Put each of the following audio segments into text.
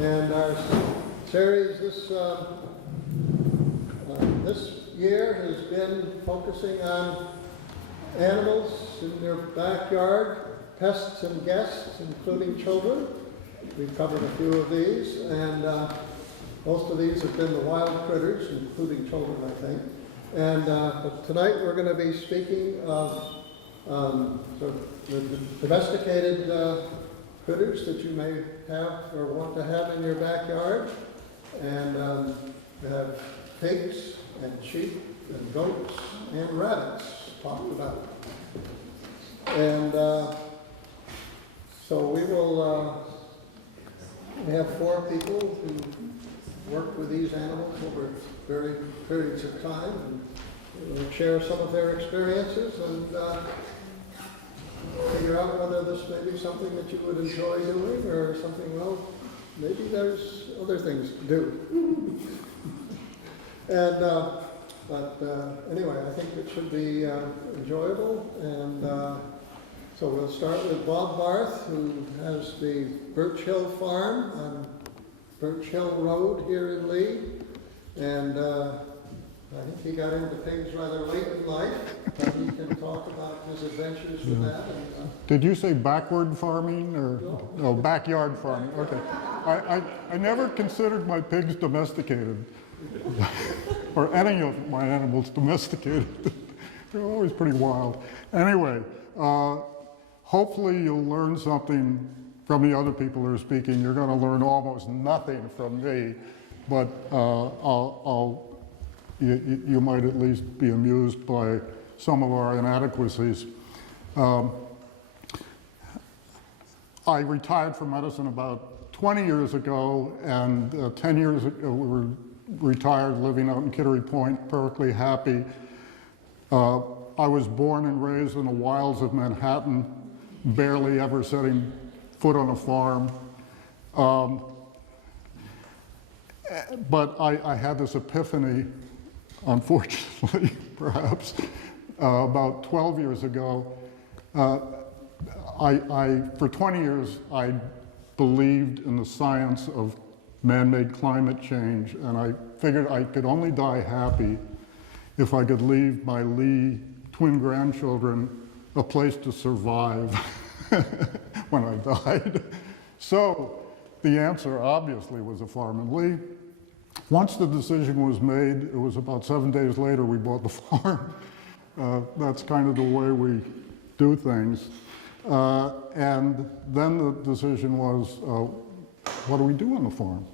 And our series this year has been focusing on animals in their backyard, pests and guests, including children. We've covered a few of these, and most of these have been the wild critters, including children, I think. And but tonight we're going to be speaking of sort of the domesticated critters that you may have or want to have in your backyard. And we have pigs and sheep and goats and rabbits talked about. And so we will we have 4 people who work with these animals over various periods of time, and we'll share some of their experiences and figure out whether this may be something that you would enjoy doing or something, well, maybe there's other things to do. And anyway, I think it should be enjoyable. And so we'll start with Bob Barth, who has the Birch Hill Farm on Birch Hill Road here in Lee. And I think he got into pigs rather late in life, but he can talk about his adventures with that. And, did you say backward farming or no, backyard farming? Okay. I never considered my pigs domesticated or any of my animals domesticated. They're always pretty wild. Anyway, hopefully you'll learn something from the other people who are speaking. You're going to learn almost nothing from me, but you might at least be amused by some of our inadequacies. I retired from medicine about 20 years ago, and 10 years ago we were retired, living out in Kittery Point, perfectly happy. I was born and raised in the wilds of Manhattan, barely ever setting foot on a farm. But I had this epiphany, unfortunately, perhaps, about 12 years ago. For 20 years, I believed in the science of man-made climate change, and I figured I could only die happy if I could leave my Lee twin grandchildren a place to survive when I died. So the answer obviously was a farm in Lee. Once the decision was made, it was about 7 days later we bought the farm. That's kind of the way we do things. And then the decision was, what do we do on the farm?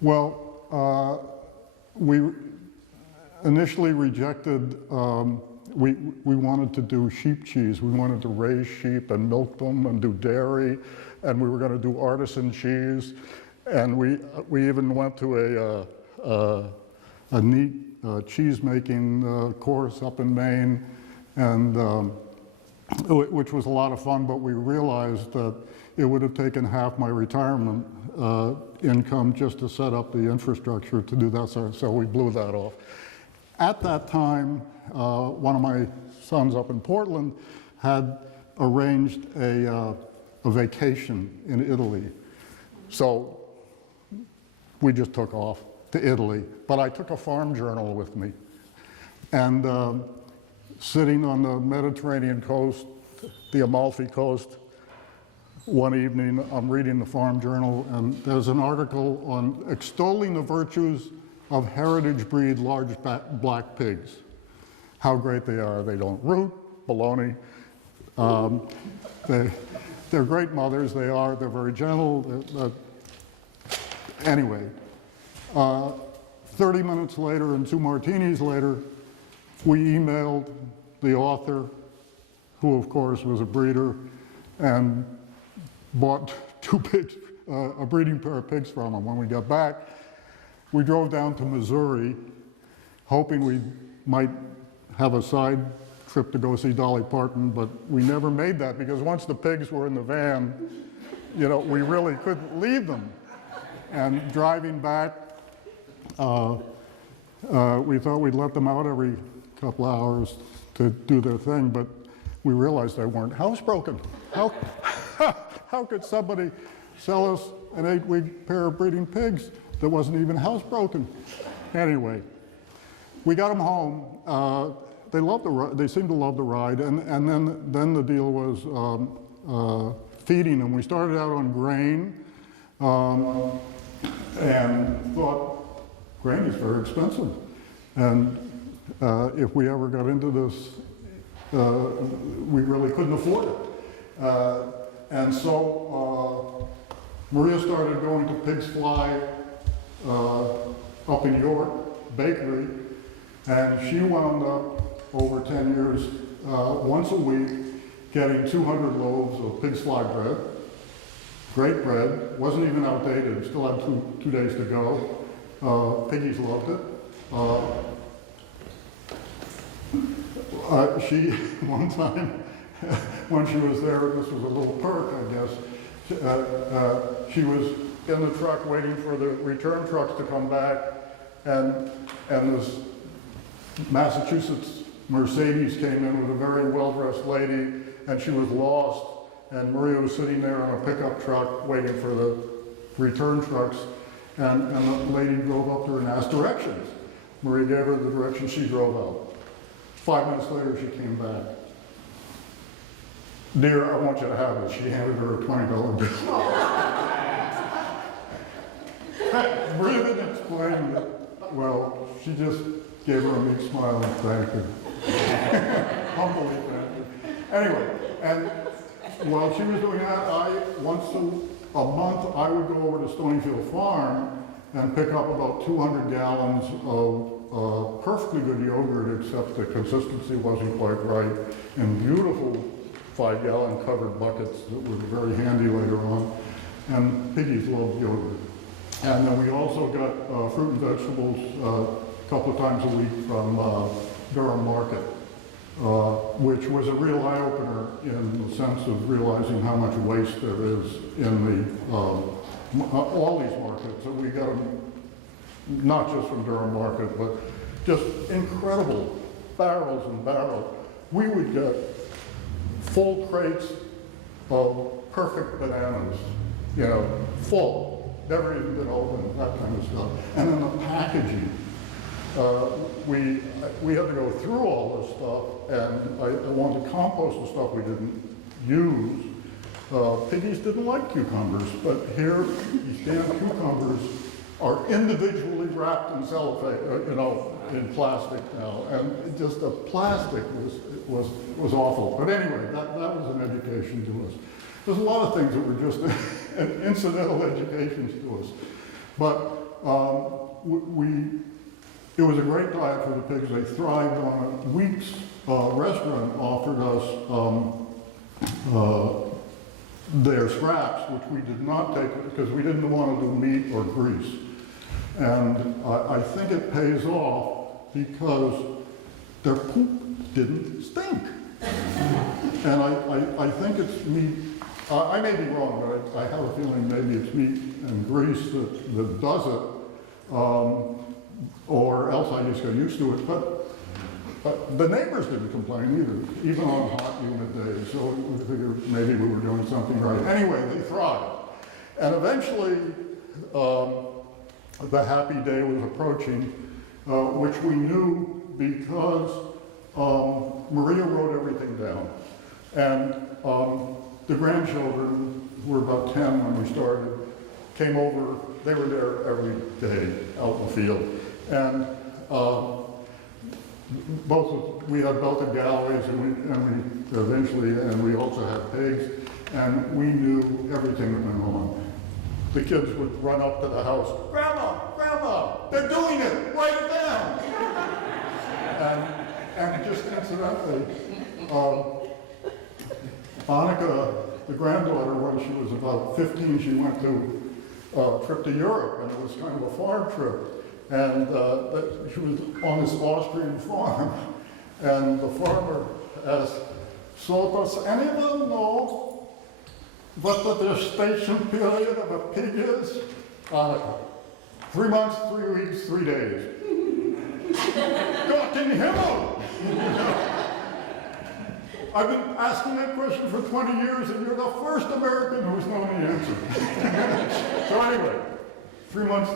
Well, we initially rejected, we wanted to do sheep cheese. We wanted to raise sheep and milk them and do dairy, and we were going to do artisan cheese. And we even went to a neat cheese-making course up in Maine, and which was a lot of fun, but we realized that it would have taken half my retirement income just to set up the infrastructure to do that, so we blew that off. At that time, one of my sons up in Portland had arranged a vacation in Italy. So we just took off to Italy, but I took a farm journal with me. And sitting on the Mediterranean coast, the Amalfi Coast, one evening I'm reading the farm journal, and there's an article on extolling the virtues of heritage breed large black pigs. How great they are. They don't root, baloney. They're great mothers, they're very gentle. Anyway, 30 minutes later and 2 martinis later, we emailed the author, who of course was a breeder, and bought 2 pigs, a breeding pair of pigs from him. When we got back, we drove down to Missouri, hoping we might have a side trip to go see Dolly Parton, but we never made that because once the pigs were in the van, you know, we really couldn't leave them. And driving back, we thought we'd let them out every couple of hours to do their thing, but we realized they weren't housebroken. How could somebody sell us an 8-week pair of breeding pigs that wasn't even housebroken. Anyway, we got them home. They loved the ride. They seemed to love the ride, and then the deal was feeding them. We started out on grain, and thought grain is very expensive, and if we ever got into this, we really couldn't afford it. And so Maria started going to Pigs Fly up in York Bakery, and she wound up over 10 years, once a week, getting 200 loaves of Pigs Fly bread. Great bread, wasn't even outdated, still had two days to go. Piggies loved it. She, one time, when she was there, this was a little perk, I guess, she was in the truck waiting for the return trucks to come back, and this Massachusetts Mercedes came in with a very well-dressed lady, and she was lost, and Maria was sitting there on a pickup truck waiting for the return trucks, and the lady drove up to her and asked directions. Maria gave her the directions, she drove out. 5 minutes later, she came back. Dear, I want you to have it. She handed her a $20 bill. Maria didn't explain it. Well, she just gave her a big smile and thanked her. Humbly thanked her. Anyway, and while she was doing that, once a month, I would go over to Stonyfield Farm and pick up about 200 gallons of perfectly good yogurt, except the consistency wasn't quite right, in beautiful 5-gallon covered buckets that were very handy later on. And piggies loved yogurt. And then we also got fruit and vegetables a couple of times a week from Durham Market, which was a real eye-opener in the sense of realizing how much waste there is in the all these markets. So we got them not just from Durham Market, but just incredible barrels and barrels. We would get full crates of perfect bananas, you know, full, never even been opened, that kind of stuff. And then the packaging. We had to go through all this stuff, and I wanted to compost the stuff we didn't use. Piggies didn't like cucumbers, but here these damn cucumbers are individually wrapped in cellophane, you know, in plastic now, and just the plastic was awful. But anyway, that was an education to us. There's a lot of things that were just incidental educations to us, but it was a great diet for the pigs. They thrived on it. Weeks restaurant offered us their scraps, which we did not take because we didn't want to do meat or grease. And I think it pays off because their poop didn't stink. And I think it's meat, I may be wrong, but I have a feeling maybe it's meat and grease that does it, or else I just got used to it. But the neighbors didn't complain either, even on hot, humid days, so we figured maybe we were doing something right. Anyway, they thrived. And eventually, the happy day was approaching, which we knew because Maria wrote everything down. And the grandchildren, who were about 10 when we started, came over. They were there every day out in the field. And we had belted galleys, and we eventually, and we also had pigs, and we knew everything that went on. The kids would run up to the house, Grandma, they're doing it, write it down. and just incidentally, Annika, the granddaughter, when she was about 15, she went to a trip to Europe, and it was kind of a farm trip. And she was on this Austrian farm, and the farmer asked, so does anyone know what the gestation period of a pig is? 3 months, 3 weeks, 3 days. Gott in Himmel! I've been asking that question for 20 years, and you're the first American who's known the answer. So anyway, 3 months,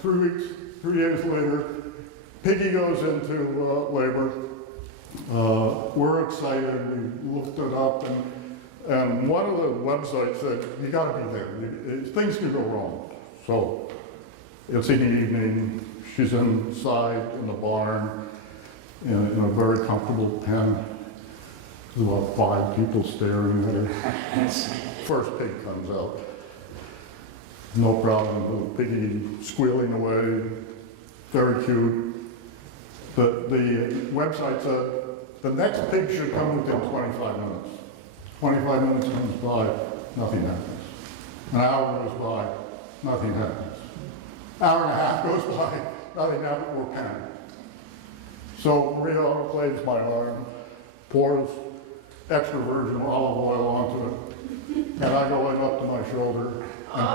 3 weeks, 3 days later, Piggy goes into labor. We're excited. We looked it up, and one of the websites said, you got to be there. Things can go wrong. So it's in the evening. She's inside in the barn in a very comfortable pen. There's about 5 people staring at her. First pig comes out. No problem. Little piggy squealing away. Very cute. The website said the next pig should come within 25 minutes. 25 minutes comes by, nothing happens. An hour goes by, nothing happens. Hour and a half goes by, nothing happens. We're panicked. So Maria autoclaves my arm, pours extra virgin olive oil onto it, and I go right up to my shoulder and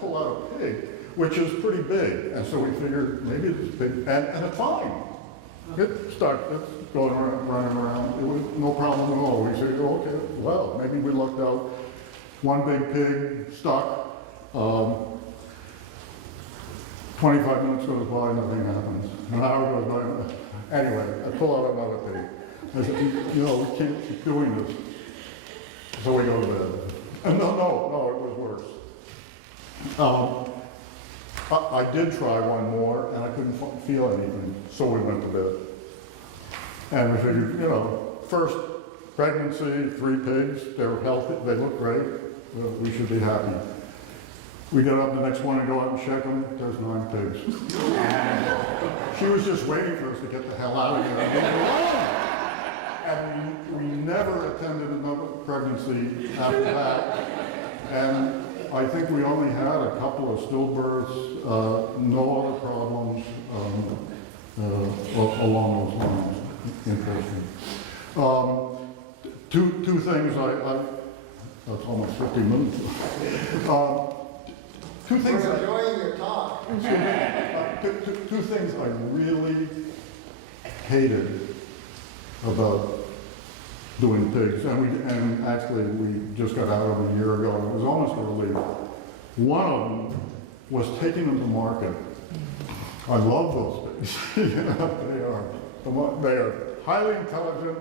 pull out a pig, which is pretty big. And so we figured maybe it's big, and it's fine. It starts going around, running around. It was no problem at all. We said, okay, well, maybe we lucked out. One big pig stuck. 25 minutes goes by, nothing happens. An hour goes by. Anyway, I pull out another pig. I said, you know, we can't keep doing this. So we go to bed. And no, it was worse. I did try one more, and I couldn't feel anything, so we went to bed. And we figured, you know, first pregnancy, 3 pigs, they were healthy, they looked great, well, we should be happy. We get up the next morning, go out and check them, there's 9 pigs. She was just waiting for us to get the hell out of here. And we never attended another pregnancy after that. And I think we only had a couple of stillbirths, no other problems along those lines. Interesting. Two things that's almost 50 minutes. Two things. We're enjoying your talk. Two things I really hated about doing pigs, and actually we just got out of a year ago, and it was almost a relief. One of them was taking them to market. I love those pigs. You know, they are highly intelligent.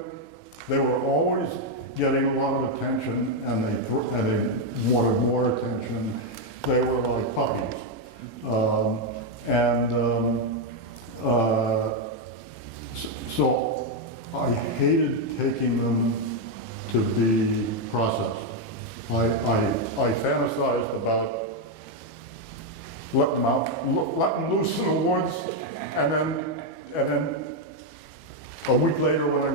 They were always getting a lot of attention, and they wanted more attention. They were like puppies. So I hated taking them to be processed. I fantasized about letting them loose in the woods, and then a week later when I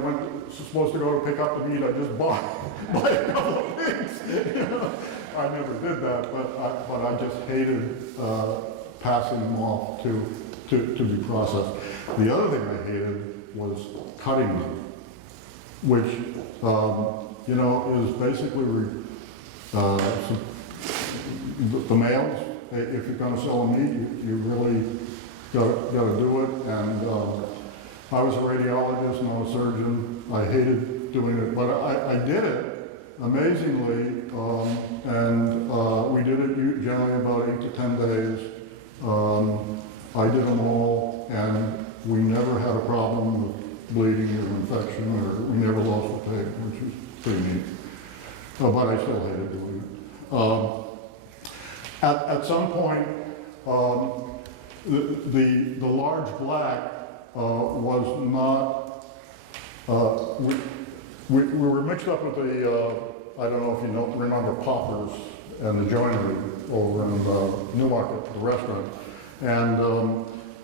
supposed to go to pick up the meat, I just bought a couple of pigs. You know? I never did that, but I just hated passing them off to be processed. The other thing I hated was cutting them, which, you know, is basically the males. If you're going to sell them meat, you really got to do it. And I was a radiologist, not a surgeon. I hated doing it, but I did it amazingly, and we did it generally about 8 to 10 days. I did them all, and we never had a problem with bleeding or infection, or we never lost a pig, which was pretty neat. But I still hated doing it. At some point, the large black was not, we were mixed up with the, I don't know if you remember Poppers and the joinery over in Newmarket, the restaurant. And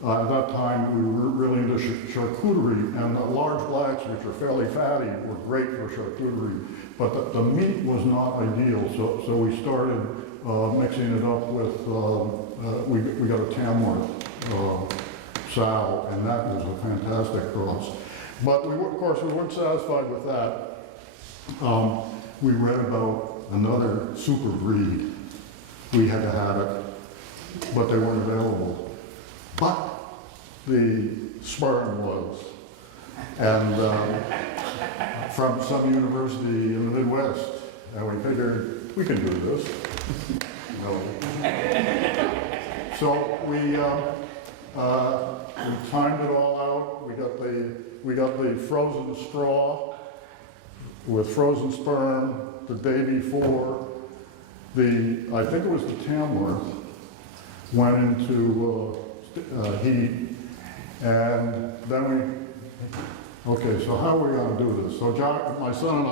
at that time, we were really into charcuterie, and the large blacks, which are fairly fatty, were great for charcuterie. But the meat was not ideal, so we started mixing it up with, we got a Tamworth sow, and that was a fantastic cross. But of course, we weren't satisfied with that. We read about another super breed. We had to have it, but they weren't available. But the sperm was. and from some university in the Midwest. And we figured, we can do this. No. So we timed it all out. We got the frozen straw with frozen sperm the day before. I think it was the Tamworth, went into heat, and then okay, so how are we going to do this? So my son and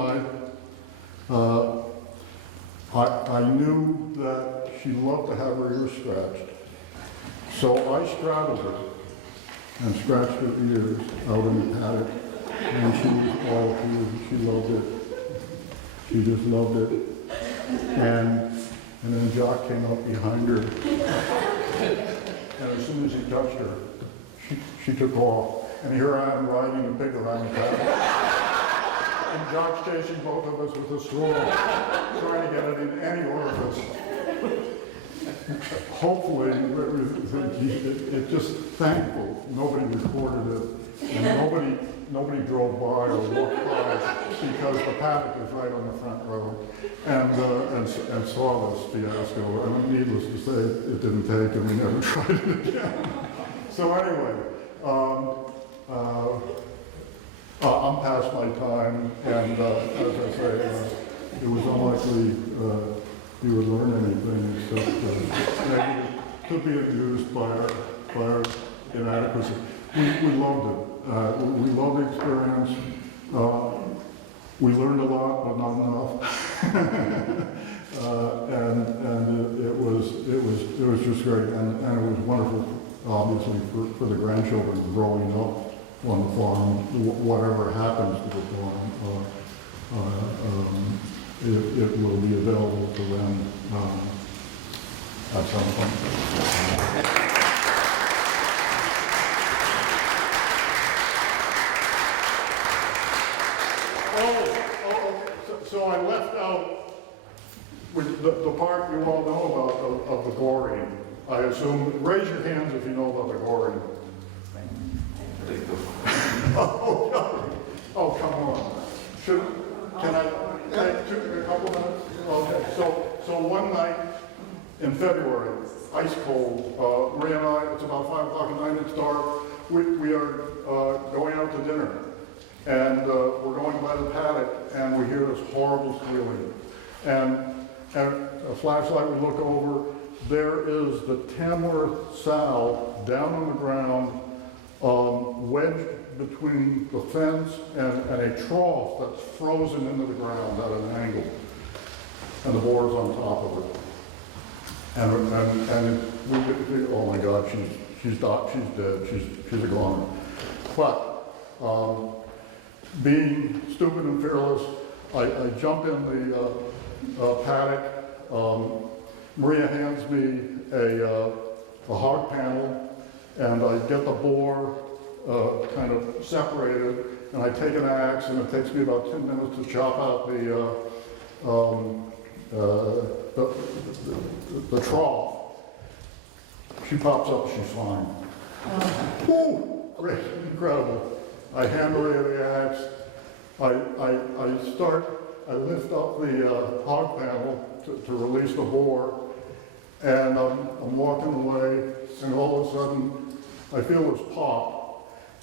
I knew that she loved to have her ears scratched. So I straddled her and scratched her ears out in the paddock, and she loved it. She just loved it. And then Jock came up behind her, and as soon as he touched her, she took off. And here I am riding a pig around the paddock. And Jock's chasing both of us with a straw, trying to get it in any orifice. Hopefully, it just thankful nobody recorded it, and nobody drove by or walked by, because the paddock is right on the front row, and saw this fiasco. And needless to say, it didn't take, and we never tried it again. So anyway, I'm past my time, and as I say, it was unlikely you would learn anything except maybe it could be abused by our inadequacy. We loved it. We loved the experience. We learned a lot, but not enough. And it was just great, and it was wonderful, obviously, for the grandchildren growing up on the farm. Whatever happens to the farm, it will be available to them at some point. So I left out with the part you all know about of the goring. I assume, raise your hands if you know about the goring. Oh, come on. Can I take a couple minutes? Okay, so one night in February, ice cold, Maria and I, it's about 5 o'clock at night, it's dark, we are going out to dinner. And we're going by the paddock, and we hear this horrible squealing. And a flashlight, we look over, there is the Tamworth sow down on the ground, wedged between the fence and a trough that's frozen into the ground at an angle. And the boar's on top of it. And we think, oh my God, she's dead, she's a goner. But being stupid and fearless, I jump in the paddock. Maria hands me a hog panel, and I get the boar kind of separated, and I take an axe, and it takes me about 10 minutes to chop out the trough. She pops up, she's fine. Woo! Great, incredible. I hand Maria the axe. I lift up the hog panel to release the boar, and I'm walking away, and all of a sudden I feel this pop,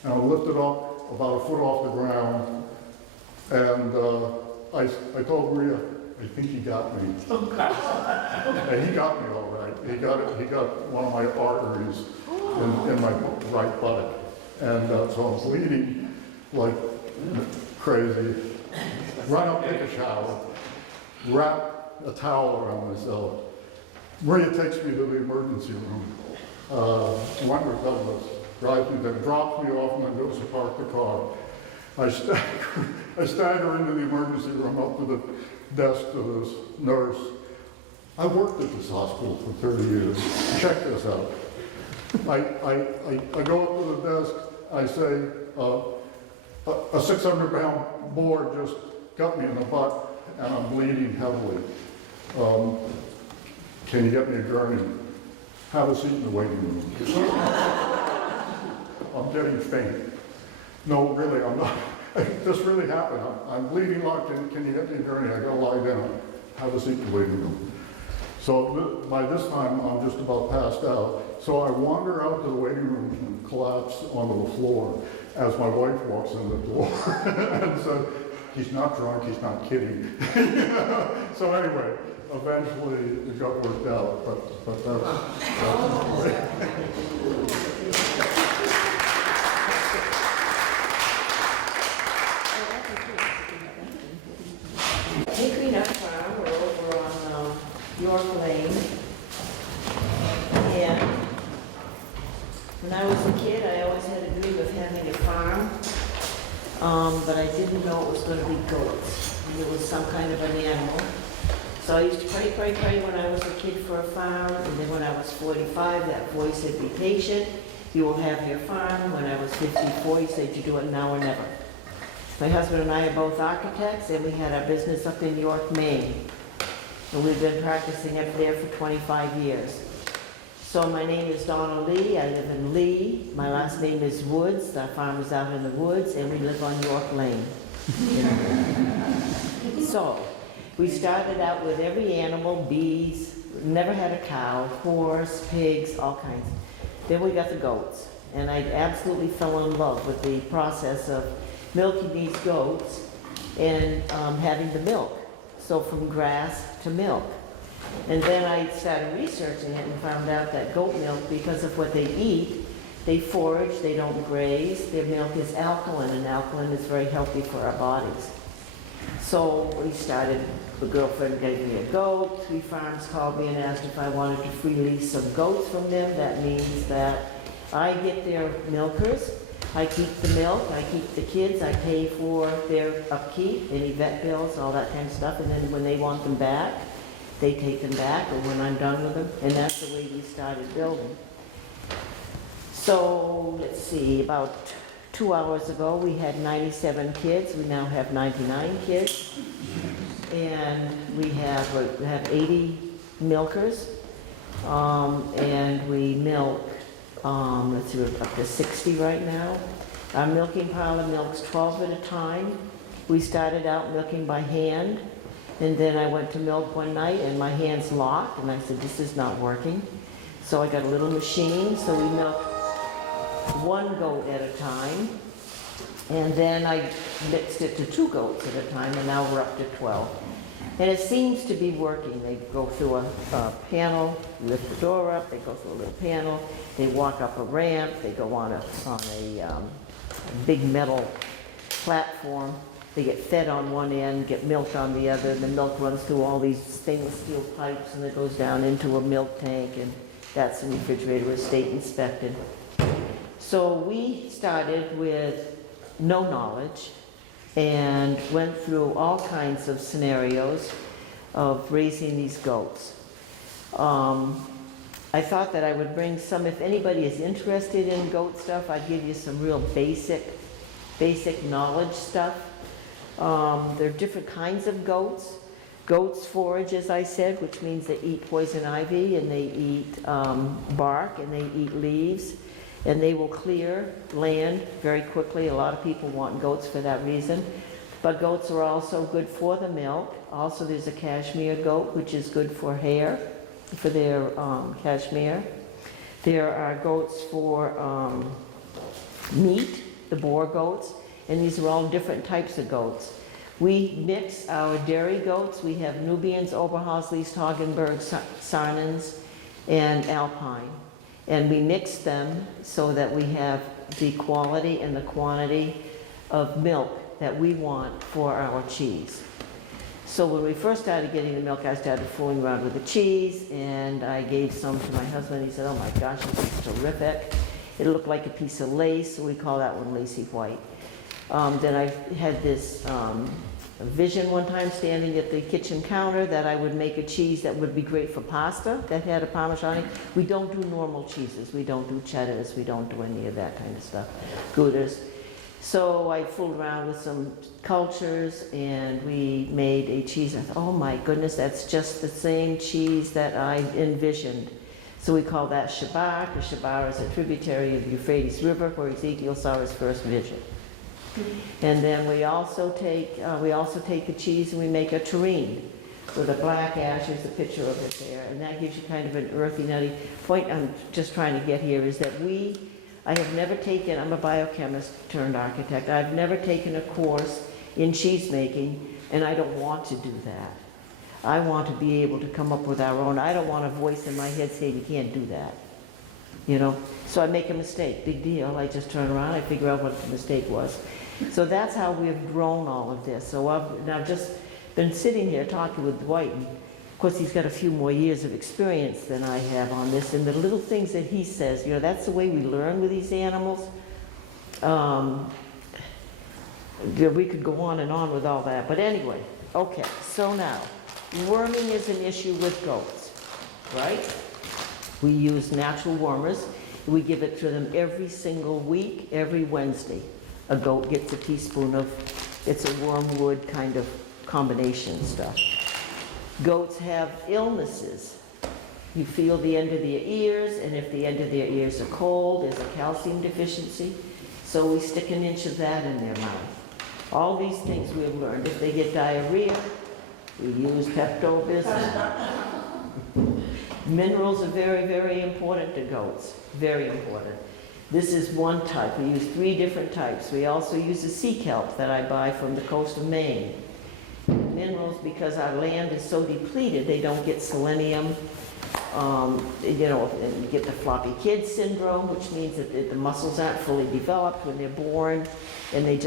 and I lift it up about a foot off the ground, and I told Maria, I think he got me. And he got me all right. He got one of my arteries in my right buttock, and so I'm bleeding like crazy. Run up, take a shower, wrap a towel around myself. Maria takes me to the emergency room. Wentworth Douglas drives me there, drops me off, and then goes to park the car. I stagger into the emergency room up to the desk to this nurse. I worked at this hospital for 30 years. Check this out. I go up to the desk, I say, a 600-pound boar just got me in the butt, and I'm bleeding heavily. Can you get me a gurney? Have a seat in the waiting room. I'm getting faint. No, really, I'm not. This really happened. I'm bleeding out. Can you get me a gurney? I gotta lie down. Have a seat, in the waiting room. So by this time, I'm just about passed out. So I wander out to the waiting room and collapse onto the floor as my wife walks in the door and said, "He's not drunk, he's not kidding." So anyway, eventually it got worked out, but that's Hickory Nut Farm, we're over on York Lane. And when I was a kid, I always had a dream of having a farm, but I didn't know it was going to be goats. It was some kind of an animal. So I used to pray when I was a kid for a farm, and then when I was 45, that voice said, "Be patient, you will have your farm." When I was 54, he said, "You do it now or never." My husband and I are both architects, and we had our business up in York, Maine. And we've been practicing up there for 25 years. So my name is Donna-Lee, I live in Lee. My last name is Woods, our farm is out in the woods, and we live on York Lane. So, we started out with every animal, bees, never had a cow, horse, pigs, all kinds. Then we got the goats, and I absolutely fell in love with the process of milking these goats and having the milk. So from grass to milk. And then I started researching it and found out that goat milk, because of what they eat, they forage, they don't graze, their milk is alkaline, and alkaline is very healthy for our bodies. So we started, the girlfriend gave me a goat, 3 farms called me and asked if I wanted to free lease some goats from them. That means that I get their milkers, I keep the milk, I keep the kids, I pay for their upkeep, any vet bills, all that kind of stuff, and then when they want them back, they take them back, or when I'm done with them, and that's the way we started building. So, let's see, about 2 hours ago, we had 97 kids, we now have 99 kids, and we have 80 milkers, and we milk, let's see, we're up to 60 right now. Our milking parlor milks 12 at a time. We started out milking by hand, and then I went to milk one night and my hands locked, and I said, "This is not working." So I got a little machine, so we milk 1 goat at a time, and then I mixed it to 2 goats at a time, and now we're up to 12. And it seems to be working. They go through a panel, lift the door up, they go through a little panel, they walk up a ramp, they go on a big metal platform, they get fed on one end, get milk on the other, and the milk runs through all these stainless steel pipes, and it goes down into a milk tank, and that's the refrigerator, was state inspected. So we started with no knowledge, and went through all kinds of scenarios of raising these goats. I thought that I would bring some, if anybody is interested in goat stuff, I'd give you some real basic knowledge stuff. There are different kinds of goats. Goats forage, as I said, which means they eat poison ivy, and they eat bark, and they eat leaves. And they will clear land very quickly. A lot of people want goats for that reason. But goats are also good for the milk. Also, there's a cashmere goat, which is good for hair, for their cashmere. There are goats for meat, the boar goats, and these are all different types of goats. We mix our dairy goats. We have Nubians, Oberhauslys, Toggenburg, Sarnens, and Alpine. And we mix them so that we have the quality and the quantity of milk that we want for our cheese. So when we first started getting the milk, I started fooling around with the cheese, and I gave some to my husband. He said, "Oh my gosh, this is terrific." It looked like a piece of lace, so we call that one Lacy White. Then I had this vision one time standing at the kitchen counter that I would make a cheese that would be great for pasta that had a Parmesan. We don't do normal cheeses. We don't do cheddars. We don't do any of that kind of stuff. Goudas. So I fooled around with some cultures, and we made a cheese. I thought, oh my goodness, that's just the same cheese that I envisioned. So we call that Shabar, because Shabar is a tributary of the Euphrates River where Ezekiel saw his first vision. And then we also take the cheese and we make a terrine with a black ash. There's a picture of it there, and that gives you kind of an earthy, nutty. Point I'm just trying to get here is that I have never taken, I'm a biochemist turned architect, I've never taken a course in cheese making, and I don't want to do that. I want to be able to come up with our own. I don't want a voice in my head saying, you can't do that. You know, so I make a mistake, big deal. I just turn around, I figure out what the mistake was. So that's how we've grown all of this. So I've just been sitting here talking with Dwight, and of course he's got a few more years of experience than I have on this, and the little things that he says, you know, that's the way we learn with these animals. We could go on and on with all that, but anyway, okay, so now, worming is an issue with goats, right? We use natural wormers. We give it to them every single week, every Wednesday. A goat gets a teaspoon of, it's a wormwood kind of combination stuff. Goats have illnesses. You feel the end of their ears, and if the end of their ears are cold, there's a calcium deficiency. So we stick an inch of that in their mouth. All these things we've learned. If they get diarrhea, we use Pepto-Bismol. Minerals are very, very important to goats, very important. This is one type. We use 3 different types. We also use a sea kelp that I buy from the coast of Maine. Minerals, because our land is so depleted, they don't get selenium. You know, and you get the floppy kid syndrome, which means that the muscles aren't fully developed when they're born, and they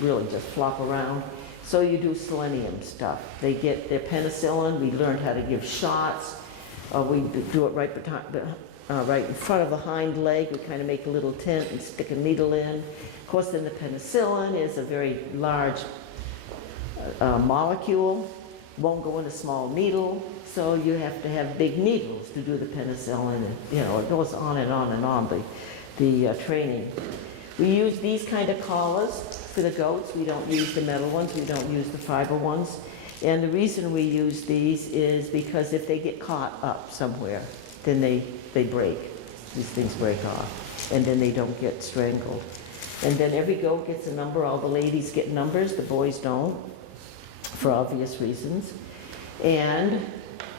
really just flop around. So you do selenium stuff. They get their penicillin. We learned how to give shots. We do it right in front of the hind leg. We kind of make a little tent and stick a needle in. Of course, then the penicillin is a very large molecule, won't go in a small needle, so you have to have big needles to do the penicillin, and you know, it goes on and on and on, the training. We use these kind of collars for the goats. We don't use the metal ones, we don't use the fiber ones. And the reason we use these is because if they get caught up somewhere, then they break. These things break off, and then they don't get strangled. And then every goat gets a number. All the ladies get numbers, the boys don't, for obvious reasons. And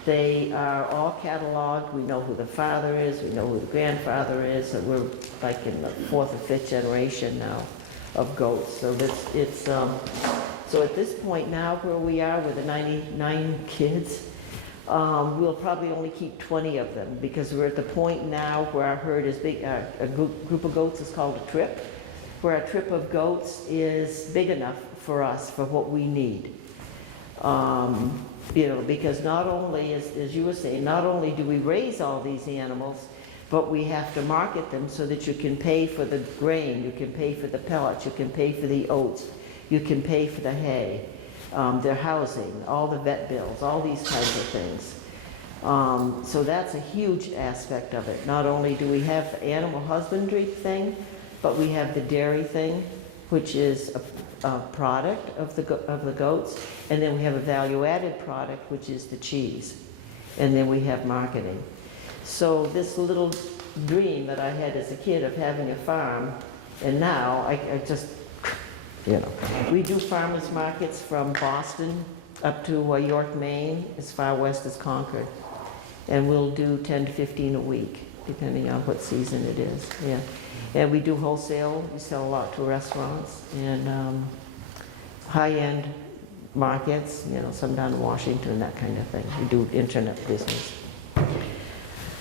they are all cataloged. We know who the father is, we know who the grandfather is, so we're like in the 4th or 5th generation now of goats. So so at this point now, where we are with the 99 kids, we'll probably only keep 20 of them, because we're at the point now where our herd is big. A group of goats is called a trip, where a trip of goats is big enough for us, for what we need. You know, because not only, as you were saying, not only do we raise all these animals, but we have to market them so that you can pay for the grain, you can pay for the pellets, you can pay for the oats, you can pay for the hay, their housing, all the vet bills, all these kinds of things. So that's a huge aspect of it. Not only do we have the animal husbandry thing, but we have the dairy thing, which is a product of the goats, and then we have a value-added product, which is the cheese, and then we have marketing. So this little dream that I had as a kid of having a farm, and now I just, you know, we do farmers markets from Boston up to York, Maine, as far west as Concord, and we'll do 10 to 15 a week, depending on what season it is. Yeah. And we do wholesale. We sell a lot to restaurants and high-end markets, you know, some down in Washington, that kind of thing. We do internet business.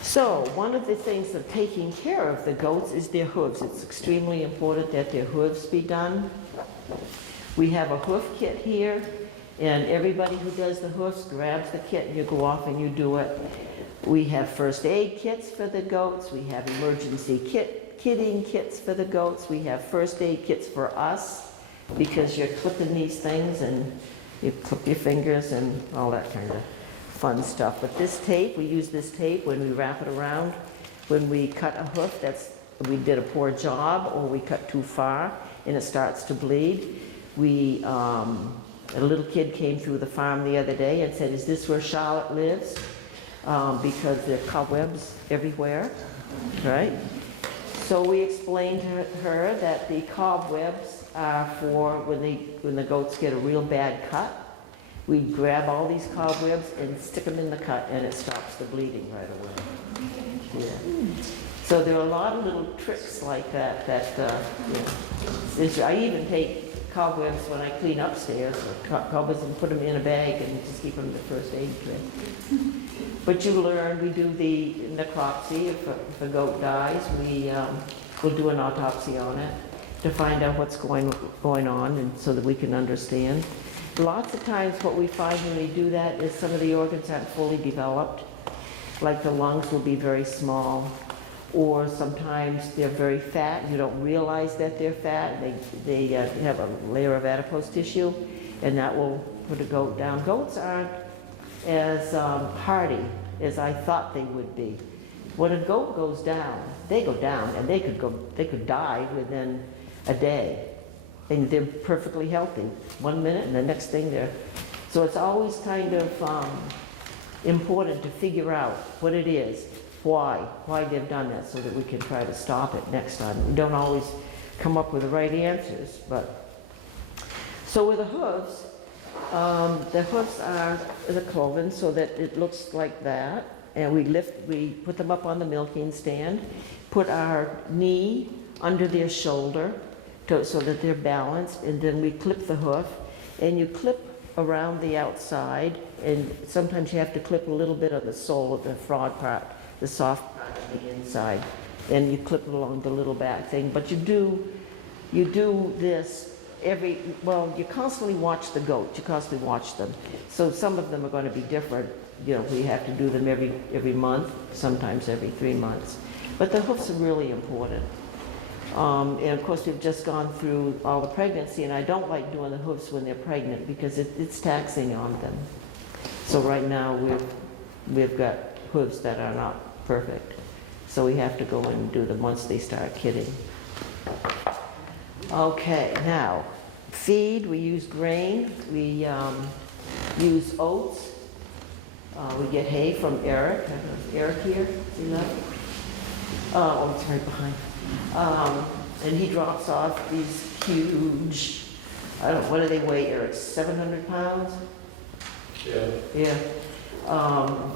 So one of the things of taking care of the goats is their hooves. It's extremely important that their hooves be done. We have a hoof kit here, and everybody who does the hoofs grabs the kit and you go off and you do it. We have first aid kits for the goats. We have emergency kitting kits for the goats. We have first aid kits for us, because you're clipping these things and you clip your fingers and all that kind of fun stuff. But this tape, we use this tape when we wrap it around. When we cut a hoof, we did a poor job, or we cut too far and it starts to bleed. A little kid came through the farm the other day and said, "Is this where Charlotte lives?" Because there are cobwebs everywhere, right? So we explained to her that the cobwebs are for when the goats get a real bad cut. We grab all these cobwebs and stick them in the cut, and it stops the bleeding right away. Yeah. So there are a lot of little tricks like that I even take cobwebs when I clean upstairs, or cobwebs, and put them in a bag and just keep them in the first aid tray. But you learn, we do the necropsy. If a goat dies, we'll do an autopsy on it to find out what's going on, and so that we can understand. Lots of times what we find when we do that is some of the organs aren't fully developed, like the lungs will be very small, or sometimes they're very fat. You don't realize that they're fat. They have a layer of adipose tissue, and that will put a goat down. Goats aren't as hardy as I thought they would be. When a goat goes down, they go down, and they could die within a day. And they're perfectly healthy. 1 minute, and the next thing so it's always kind of important to figure out what it is, why they've done that, so that we can try to stop it next time. We don't always come up with the right answers, but. So with the hooves are the cloven, so that it looks like that. And we put them up on the milking stand, put our knee under their shoulder, so that they're balanced, and then we clip the hoof, and you clip around the outside, and sometimes you have to clip a little bit of the sole of the frog part, the soft part on the inside, and you clip along the little back thing. But you do this you constantly watch the goat, you constantly watch them. So some of them are going to be different. We have to do them every month, sometimes every 3 months. But the hoofs are really important. And of course, we've just gone through all the pregnancy, and I don't like doing the hoofs when they're pregnant because it's taxing on them. So right now, we've got hooves that are not perfect. So we have to go and do them once they start kidding. Okay, now, feed, we use grain, we use oats. We get hay from Eric. I don't know, is Eric here? See that? Oh, it's right behind. And he drops off these huge, I don't know, what do they weigh, Eric? 700 pounds? Yeah. Yeah.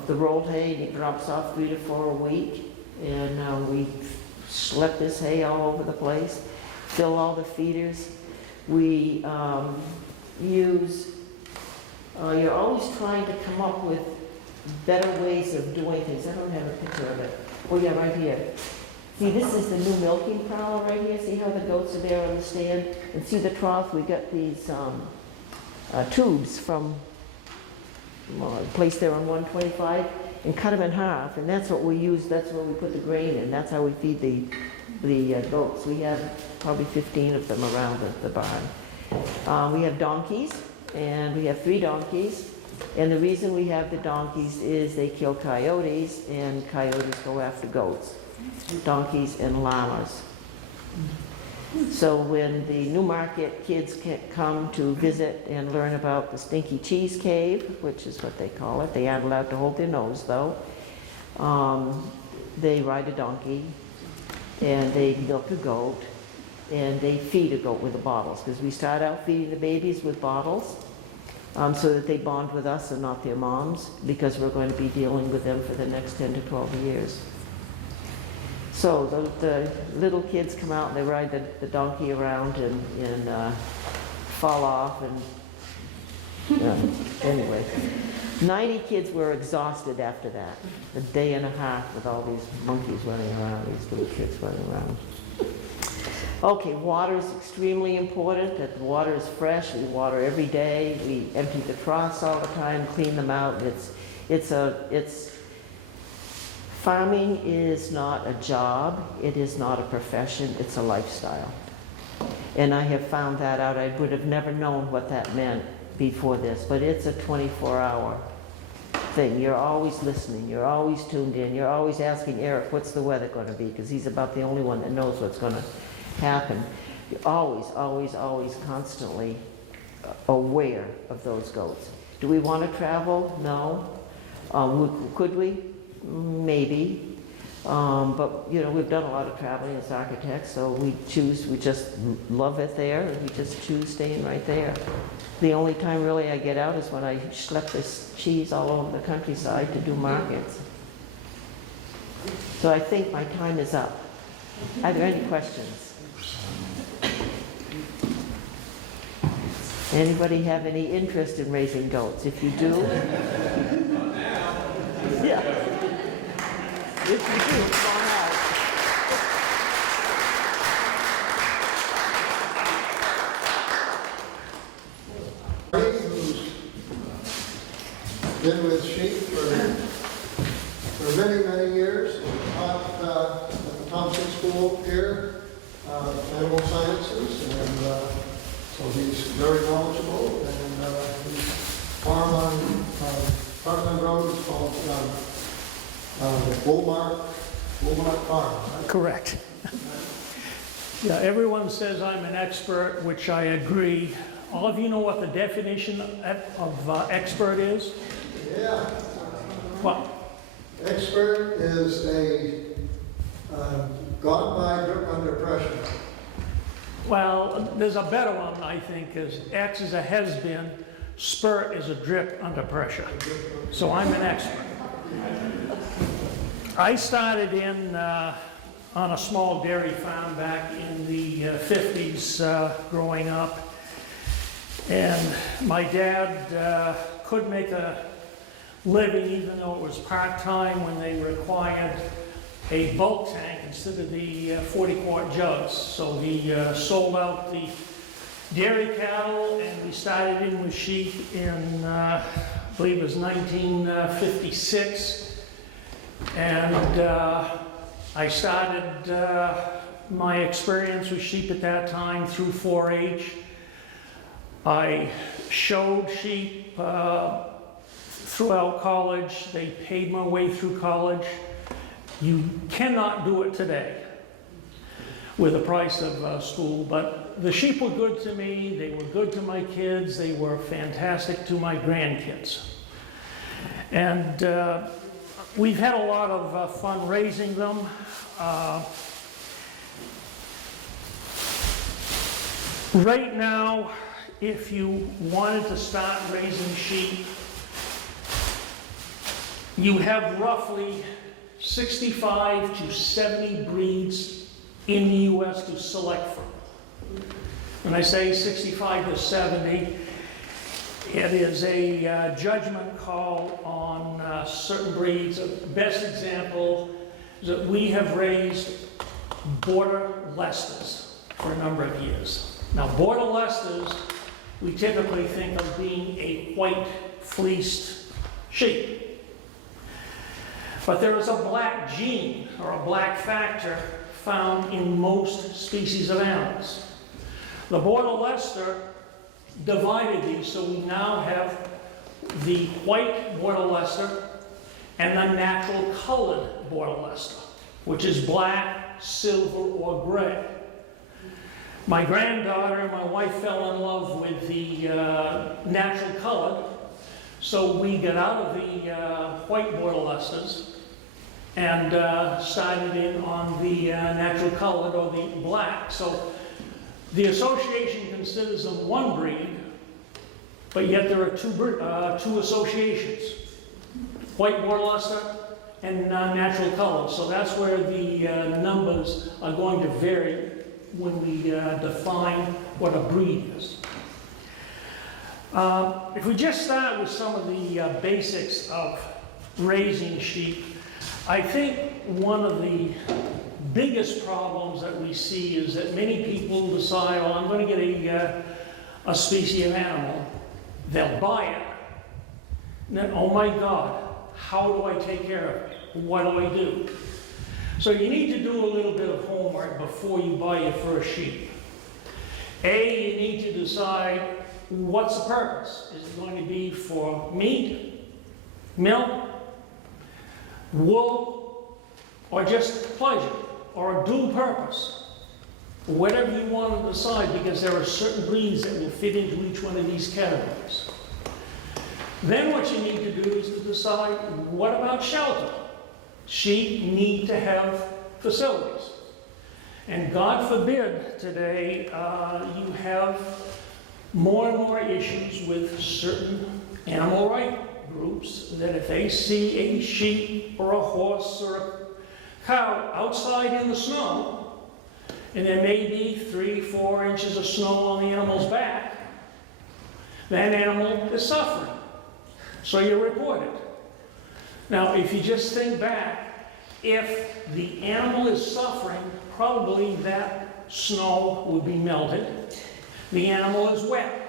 The rolled hay, he drops off 3 to 4 a week. And we schlep this hay all over the place, fill all the feeders. We use, you're always trying to come up with better ways of doing things. I don't have a picture of it. Oh yeah, right here. See, this is the new milking prowler right here. See how the goats are there on the stand? And see the trough? We got these tubes from placed there on 125 and cut them in half. And that's what we use. That's where we put the grain in. That's how we feed the goats. We have probably 15 of them around the barn. We have donkeys, and we have 3 donkeys. And the reason we have the donkeys is they kill coyotes, and coyotes go after goats, donkeys and llamas. So when the Newmarket kids come to visit and learn about the Stinky Cheese Cave, which is what they call it, they aren't allowed to hold their nose though, they ride a donkey, and they milk a goat, and they feed a goat with the bottles, because we start out feeding the babies with bottles, so that they bond with us and not their moms, because we're going to be dealing with them for the next 10 to 12 years. So the little kids come out and they ride the donkey around and fall off, and anyway. 90 kids were exhausted after that. A day and a half with all these monkeys running around, these little kids running around. Okay, water is extremely important, that the water is fresh. We water every day. We empty the troughs all the time, clean them out. Farming is not a job. It is not a profession. It's a lifestyle. And I have found that out. I would have never known what that meant before this, but it's a 24-hour thing. You're always listening. You're always tuned in. You're always asking Eric, what's the weather going to be? Because he's about the only one that knows what's going to happen. You're always, always, always constantly aware of those goats. Do we want to travel? No. Could we? Maybe. But, you know, we've done a lot of traveling as architects, so we just love it there, and we just choose staying right there. The only time really I get out is when I schlep this cheese all over the countryside to do markets. So I think my time is up. Are there any questions? Anybody have any interest in raising goats? If you do, yeah. If you do, come on out. Who's been with sheep for many, many years, taught at the Thompson School here, animal sciences, and so he's very knowledgeable, and his farm on Parkland Road is called Bullmark Farm. Right? Correct. Yeah, everyone says I'm an expert, which I agree. All of you know what the definition of expert is? Yeah. What? Expert is a gone by grip under pressure. Well, there's a better one, I think, is X is a has-been, spurt is a drip under pressure. So I'm an expert. I started in on a small dairy farm back in the 50s growing up. And my dad could make a living, even though it was part-time, when they required a bulk tank instead of the 40-quart jugs. So he sold out the dairy cattle, and we started in with sheep in, I believe it was 1956. And I started my experience with sheep at that time through 4-H. I showed sheep throughout college. They paid my way through college. You cannot do it today with the price of school, but the sheep were good to me. They were good to my kids. They were fantastic to my grandkids. And we've had a lot of fun raising them. Right now, if you wanted to start raising sheep, you have roughly 65 to 70 breeds in the U.S. to select from. When I say 65 to 70, it is a judgment call on certain breeds. The best example is that we have raised Border Leicesters for a number of years. Now, Border Leicesters, we typically think of being a white fleeced sheep. But there is a black gene, or a black factor, found in most species of animals. The Border Leicester divided these, so we now have the white Border Leicester and the natural colored Border Leicester, which is black, silver, or gray. My granddaughter and my wife fell in love with the natural colored, so we got out of the white Border Leicesters and started in on the natural colored, or the black. So the association considers them one breed, but yet there are two associations, white Border Leicester and natural colored. So that's where the numbers are going to vary when we define what a breed is. If we just start with some of the basics of raising sheep, I think one of the biggest problems that we see is that many people decide, well, I'm going to get a species of animal. They'll buy it. And then, oh my God, how do I take care of it? What do I do? So you need to do a little bit of homework before you buy your first sheep. A, you need to decide what's the purpose. Is it going to be for meat, milk, wool, or just pleasure, or a dual purpose? Whatever you want to decide, because there are certain breeds that will fit into each one of these categories. Then what you need to do is to decide, what about shelter? Sheep need to have facilities. And God forbid today you have more and more issues with certain animal rights groups that if they see a sheep or a horse or a cow outside in the snow, and there may be 3-4 inches of snow on the animal's back, that animal is suffering. So you report it. Now, if you just think back, if the animal is suffering, probably that snow would be melted. The animal is wet.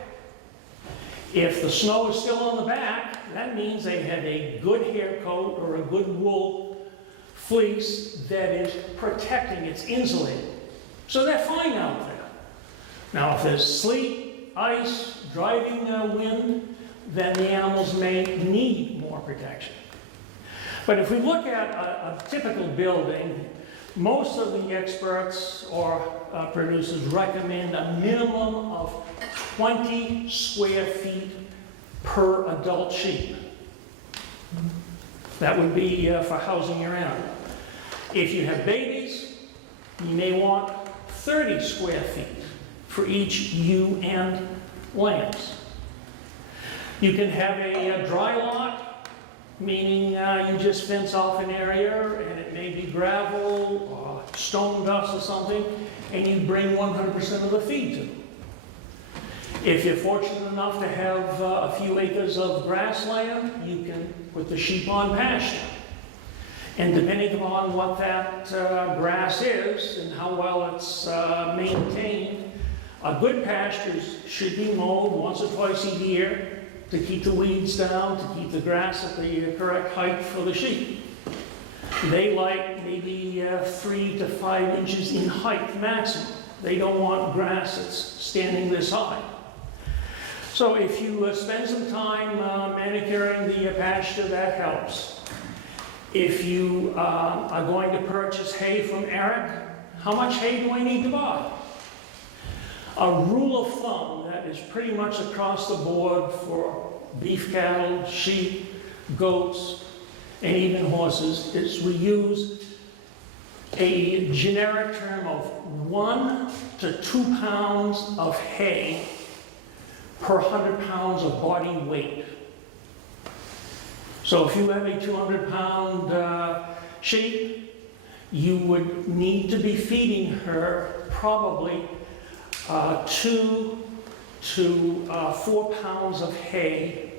If the snow is still on the back, that means they have a good hair coat or a good wool fleece that is protecting, it's insulated. So they're fine out there. Now, if there's sleet, ice, driving wind, then the animals may need more protection. But if we look at a typical building, most of the experts or producers recommend a minimum of 20 square feet per adult sheep. That would be for housing your animal. If you have babies, you may want 30 square feet for each ewe and lambs. You can have a dry lot, meaning you just fence off an area and it may be gravel or stone dust or something, and you bring 100% of the feed to them. If you're fortunate enough to have a few acres of grassland, you can put the sheep on pasture. And depending upon what that grass is and how well it's maintained, a good pasture should be mowed once or twice a year to keep the weeds down, to keep the grass at the correct height for the sheep. They like maybe 3 to 5 inches in height maximum. They don't want grass that's standing this high. So if you spend some time manicuring the pasture, that helps. If you are going to purchase hay from Eric, how much hay do I need to buy? A rule of thumb that is pretty much across the board for beef cattle, sheep, goats, and even horses is we use a generic term of 1 to 2 pounds of hay per 100 pounds of body weight. So if you have a 200-pound sheep, you would need to be feeding her probably 2 to 4 pounds of hay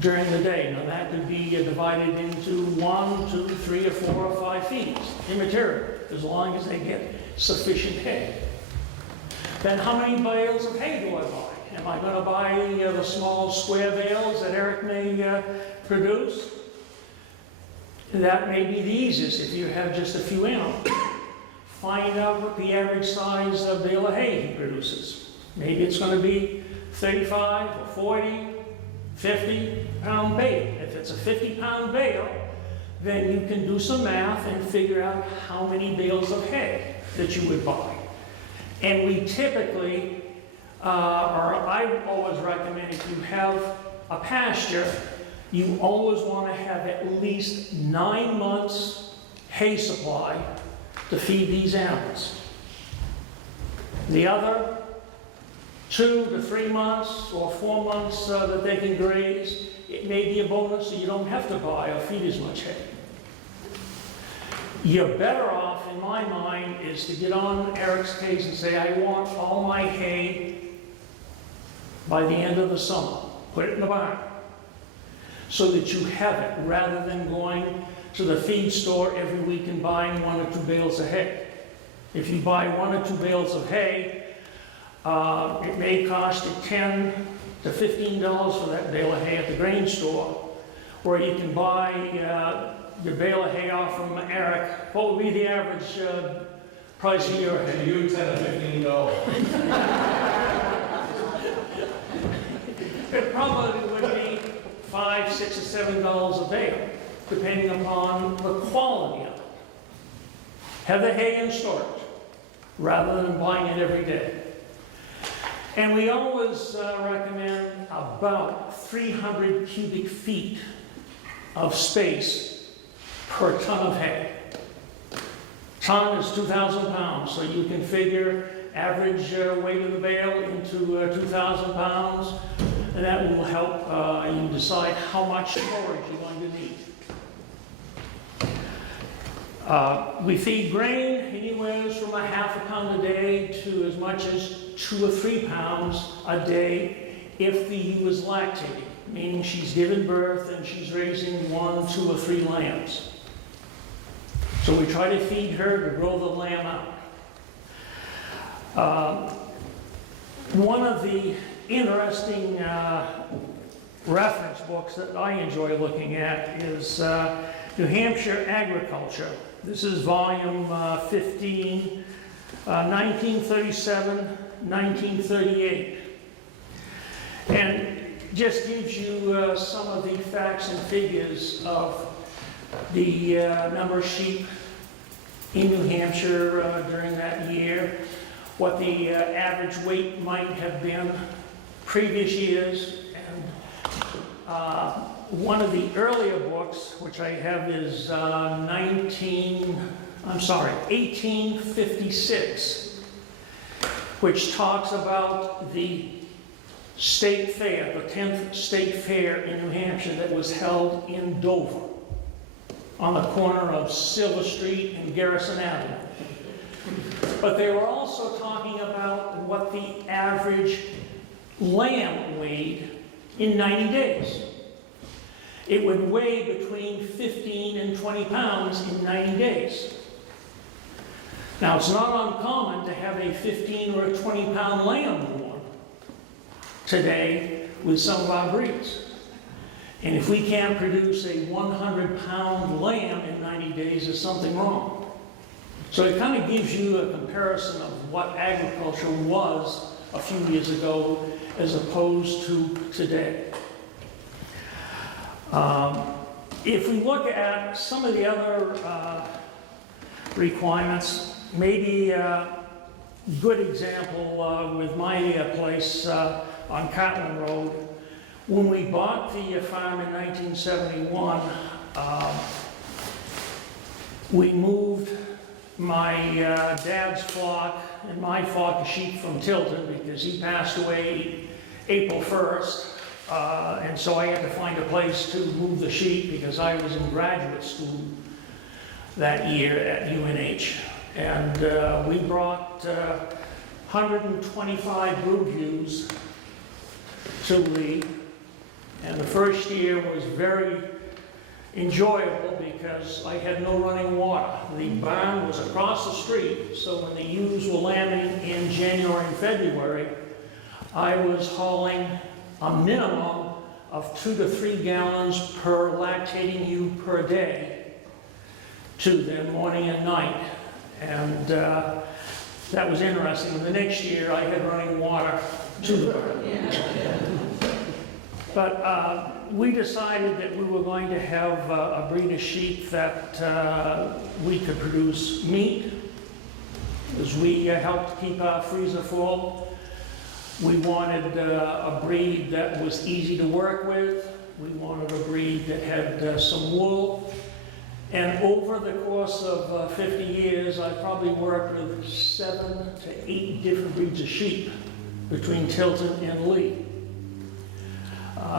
during the day. Now that could be divided into 1, 2, 3, or 4 or 5 feeds, immaterial, as long as they get sufficient hay. Then how many bales of hay do I buy? Am I going to buy the small square bales that Eric may produce? That may be the easiest if you have just a few animals. Find out what the average size of bale of hay he produces. Maybe it's going to be 35 or 40, 50-pound bale. If it's a 50-pound bale, then you can do some math and figure out how many bales of hay that you would buy. And we typically, or I always recommend, if you have a pasture, you always want to have at least 9 months hay supply to feed these animals. The other 2 to 3 months or 4 months that they can graze, it may be a bonus so you don't have to buy or feed as much hay. You're better off, in my mind, is to get on Eric's case and say, I want all my hay by the end of the summer. Put it in the barn so that you have it, rather than going to the feed store every week and buying 1 or 2 bales of hay. If you buy 1 or 2 bales of hay, it may cost you $10 to $15 for that bale of hay at the grain store, or you can buy your bale of hay off from Eric. What would be the average price of your hay? You $10 to $15. It probably would be $5, $6, or $7 a bale, depending upon the quality of it. Have the hay in storage, rather than buying it every day. And we always recommend about 300 cubic feet of space per ton of hay. Ton is 2,000 pounds, so you can figure average weight of the bale into 2,000 pounds, and that will help you decide how much storage you're going to need. We feed grain anywhere from a half a pound a day to as much as 2 or 3 pounds a day if the ewe is lactating, meaning she's given birth and she's raising 1, 2, or 3 lambs. So we try to feed her to grow the lamb out. One of the interesting reference books that I enjoy looking at is New Hampshire Agriculture. This is volume 15, 1937, 1938. And just gives you some of the facts and figures of the number of sheep in New Hampshire during that year, what the average weight might have been previous years, and one of the earlier books, which I have, is 1856, which talks about the state fair, the 10th state fair in New Hampshire that was held in Dover, on the corner of Silver Street and Garrison Avenue. But they were also talking about what the average lamb weighed in 90 days. It would weigh between 15 and 20 pounds in 90 days. Now, it's not uncommon to have a 15 or a 20 pound lamb born today with some of our breeds. And if we can't produce a 100-pound lamb in 90 days, there's something wrong. So it kind of gives you a comparison of what agriculture was a few years ago as opposed to today. If we look at some of the other requirements, maybe a good example with my place on Catlin Road. When we bought the farm in 1971, we moved my dad's flock and my flock of sheep from Tilton because he passed away April 1st. And so I had to find a place to move the sheep because I was in graduate school that year at UNH. And we brought 125 brood ewes to Lee. And the first year was very enjoyable because I had no running water. The barn was across the street, so when the ewes were lambing in January and February, I was hauling a minimum of 2 to 3 gallons per lactating ewe per day to them morning and night. And that was interesting. The next year I had running water to the barn. But we decided that we were going to have a breed of sheep that we could produce meat, as we helped keep our freezer full. We wanted a breed that was easy to work with. We wanted a breed that had some wool. And over the course of 50 years, I probably worked with 7 to 8 different breeds of sheep between Tilton and Lee.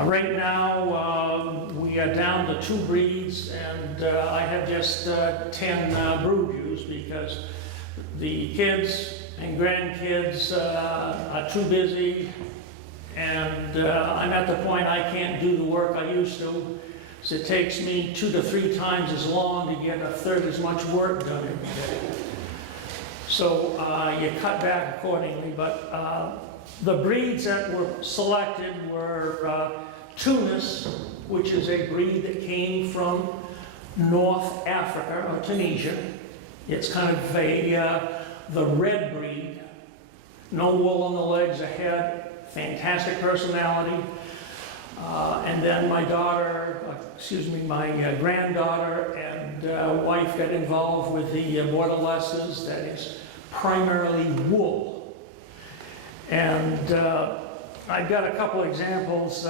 Right now, we are down to 2 breeds, and I have just 10 brood ewes because the kids and grandkids are too busy, and I'm at the point I can't do the work I used to. So it takes me 2 to 3 times as long to get 1/3 as much work done in a day. So you cut back accordingly, but the breeds that were selected were Tunis, which is a breed that came from North Africa, or Tunisia. It's kind of the red breed. No wool on the legs, a head, fantastic personality. And then my granddaughter and wife got involved with the Border Leicesters, that is primarily wool. And I've got a couple examples.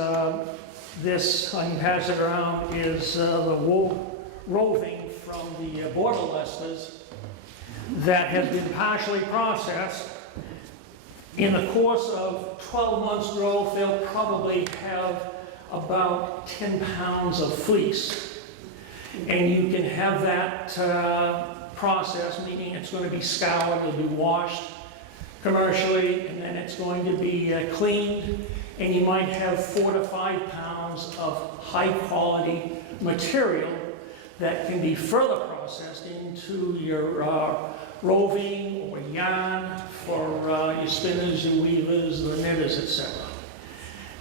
This, I can pass it around, is the wool roving from the border lesters that has been partially processed. In the course of 12 months growth, they'll probably have about 10 pounds of fleece. And you can have that process, meaning it's going to be scoured, it'll be washed commercially, and then it's going to be cleaned, and you might have 4 to 5 pounds of high quality material that can be further processed into your roving or yarn for your spinners, your weavers, the knitters, etc.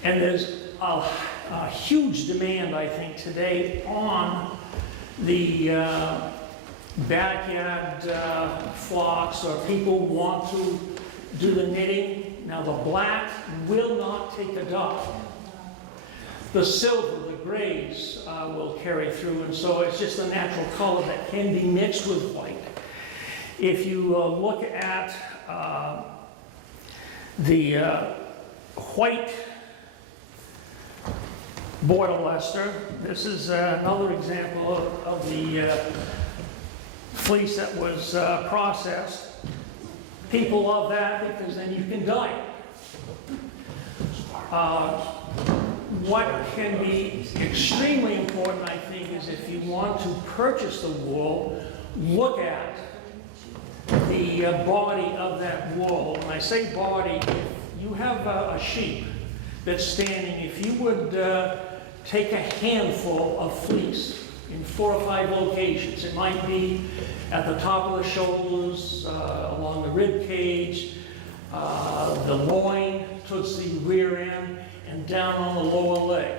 And there's a huge demand, I think, today on the backyard flocks, or people want to do the knitting. Now the black will not take a dot. The silver, the grays will carry through, and so it's just a natural color that can be mixed with white. If you look at the white border luster, this is another example of the fleece that was processed. People love that because then you can dye it. What can be extremely important, I think, is if you want to purchase the wool, look at the body of that wool. When I say body, if you have a sheep that's standing, if you would take a handful of fleece in 4 or 5 locations, it might be at the top of the shoulders, along the rib cage, the loin towards the rear end, and down on the lower leg.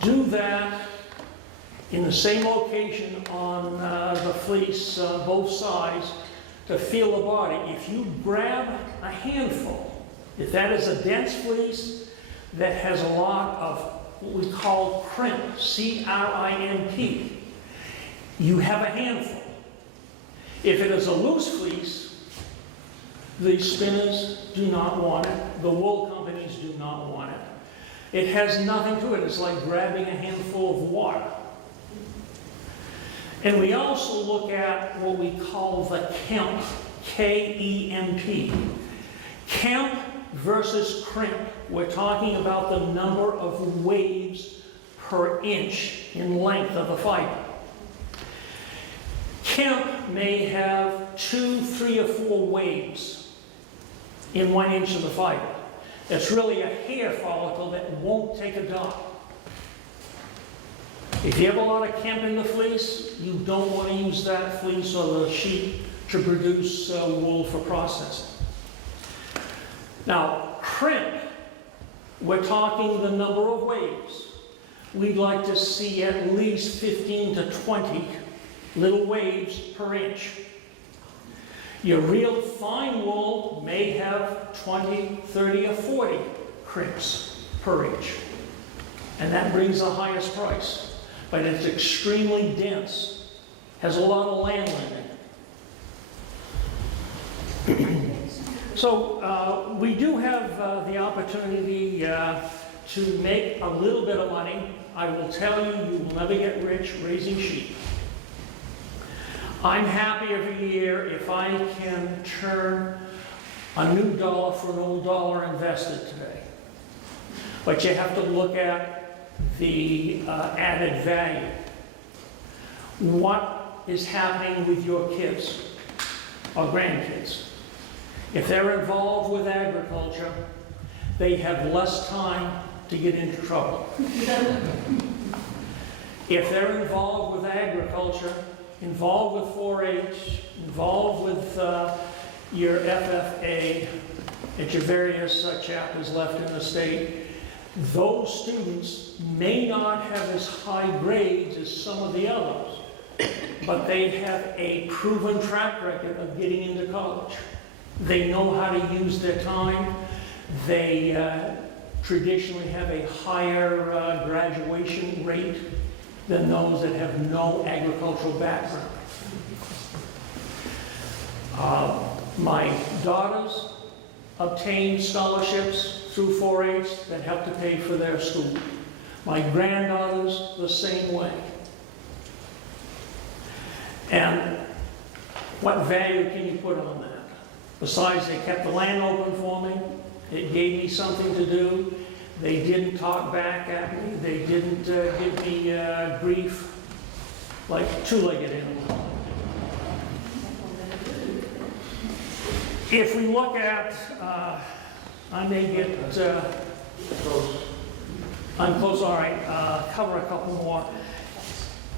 Do that in the same location on the fleece, both sides, to feel the body. If you grab a handful, if that is a dense fleece that has a lot of what we call crimp, C-R-I-M-P, you have a handful. If it is a loose fleece, the spinners do not want it, the wool companies do not want it. It has nothing to it. It's like grabbing a handful of water. And we also look at what we call the kemp, K-E-M-P. Kemp versus crimp. We're talking about the number of waves per inch in length of the fiber. Kemp may have 2, 3, or 4 waves in 1 inch of the fiber. It's really a hair follicle that won't take a dot. If you have a lot of kemp in the fleece, you don't want to use that fleece or the sheep to produce wool for processing. Now, crimp, we're talking the number of waves. We'd like to see at least 15 to 20 little waves per inch. Your real fine wool may have 20, 30, or 40 crimps per inch. And that brings the highest price. But it's extremely dense, has a lot of lanolin in it. So we do have the opportunity to make a little bit of money. I will tell you, you will never get rich raising sheep. I'm happy every year if I can turn a new dollar for an old dollar invested today. But you have to look at the added value. What is happening with your kids or grandkids? If they're involved with agriculture, they have less time to get into trouble. If they're involved with agriculture, involved with 4-H, involved with your FFA, at your various chapters left in the state, those students may not have as high grades as some of the others, but they have a proven track record of getting into college. They know how to use their time. They traditionally have a higher graduation rate than those that have no agricultural background. My daughters obtained scholarships through 4-H that helped to pay for their school. My granddaughters, the same way. And what value can you put on that? Besides, they kept the land open for me, it gave me something to do, they didn't talk back at me, they didn't give me grief like two-legged animals. If we look at, I may get, I'm close, all right, cover a couple more.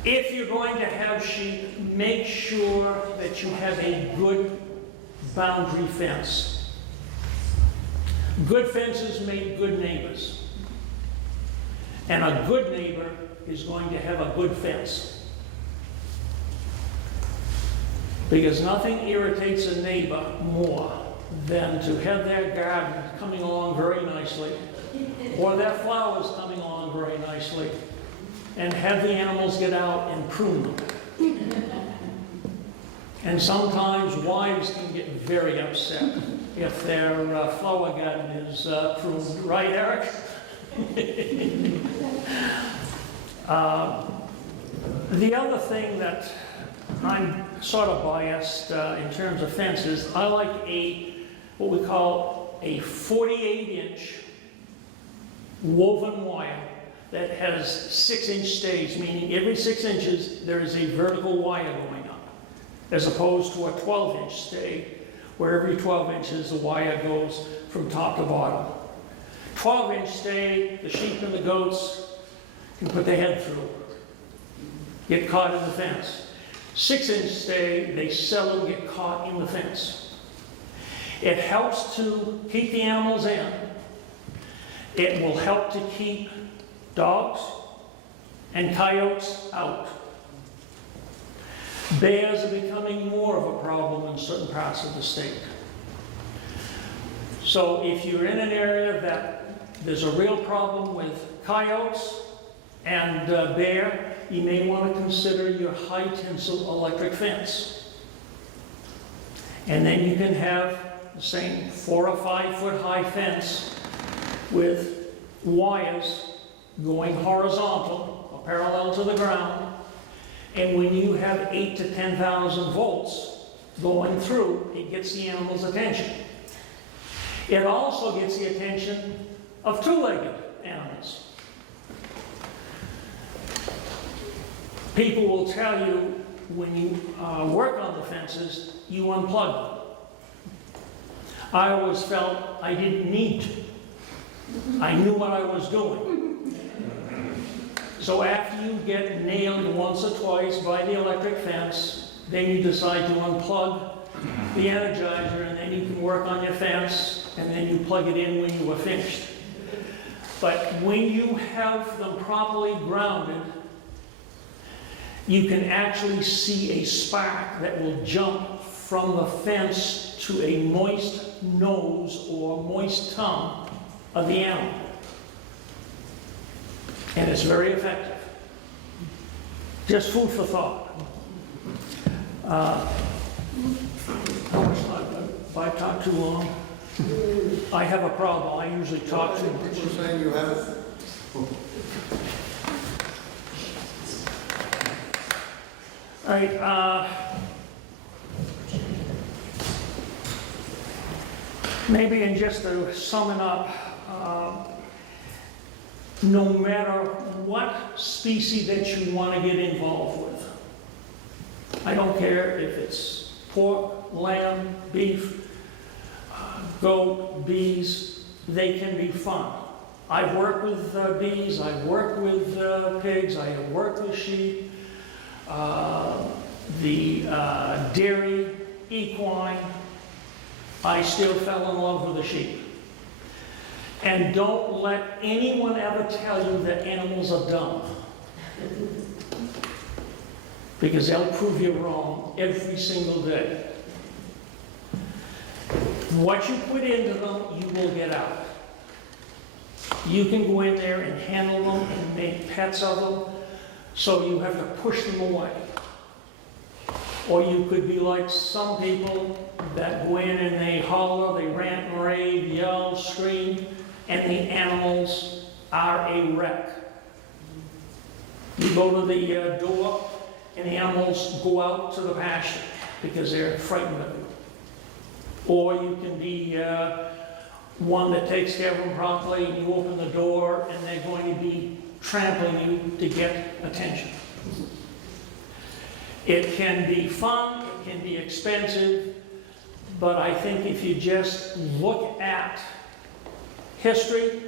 If you're going to have sheep, make sure that you have a good boundary fence. Good fences make good neighbors. And a good neighbor is going to have a good fence. Because nothing irritates a neighbor more than to have their garden coming along very nicely, or their flowers coming along very nicely, and have the animals get out and prune them. And sometimes wives can get very upset if their flower garden is pruned. Right, Eric? The other thing that I'm sort of biased in terms of fences, I like what we call a 48-inch woven wire that has 6-inch stays, meaning every 6 inches there is a vertical wire going up, as opposed to a 12-inch stay, where every 12 inches the wire goes from top to bottom. 12-inch stay, the sheep and the goats can put their head through, get caught in the fence. 6-inch stay, they seldom get caught in the fence. It helps to keep the animals in. It will help to keep dogs and coyotes out. Bears are becoming more of a problem in certain parts of the state. So if you're in an area that there's a real problem with coyotes and bear, you may want to consider your high tensile electric fence. And then you can have the same 4 or 5 foot high fence with wires going horizontal or parallel to the ground. And when you have 8 to 10,000 volts going through, it gets the animal's attention. It also gets the attention of two-legged animals. People will tell you when you work on the fences, you unplug them. I always felt I didn't need to. I knew what I was doing. So after you get nailed once or twice by the electric fence, then you decide to unplug the Energizer, and then you can work on your fence, and then you plug it in when you are finished. But when you have them properly grounded, you can actually see a spark that will jump from the fence to a moist nose or moist tongue of the animal. And it's very effective. Just food for thought. How much time? If I talk too long, I have a problem. I usually talk too much. People are saying you have. All right, maybe in just to sum it up, no matter what species that you want to get involved with, I don't care if it's pork, lamb, beef, goat, bees, they can be fun. I've worked with bees, I've worked with pigs, I have worked with sheep. The dairy, equine, I still fell in love with the sheep. And don't let anyone ever tell you that animals are dumb. Because they'll prove you wrong every single day. What you put into them, you will get out. You can go in there and handle them and make pets of them, so you have to push them away. Or you could be like some people that go in and they holler, they rant and rave, yell, scream, and the animals are a wreck. You go to the door and animals go out to the pasture because they're frightened of you. Or you can be one that takes care of them properly, and you open the door and they're going to be trampling you to get attention. It can be fun, it can be expensive, but I think if you just look at history,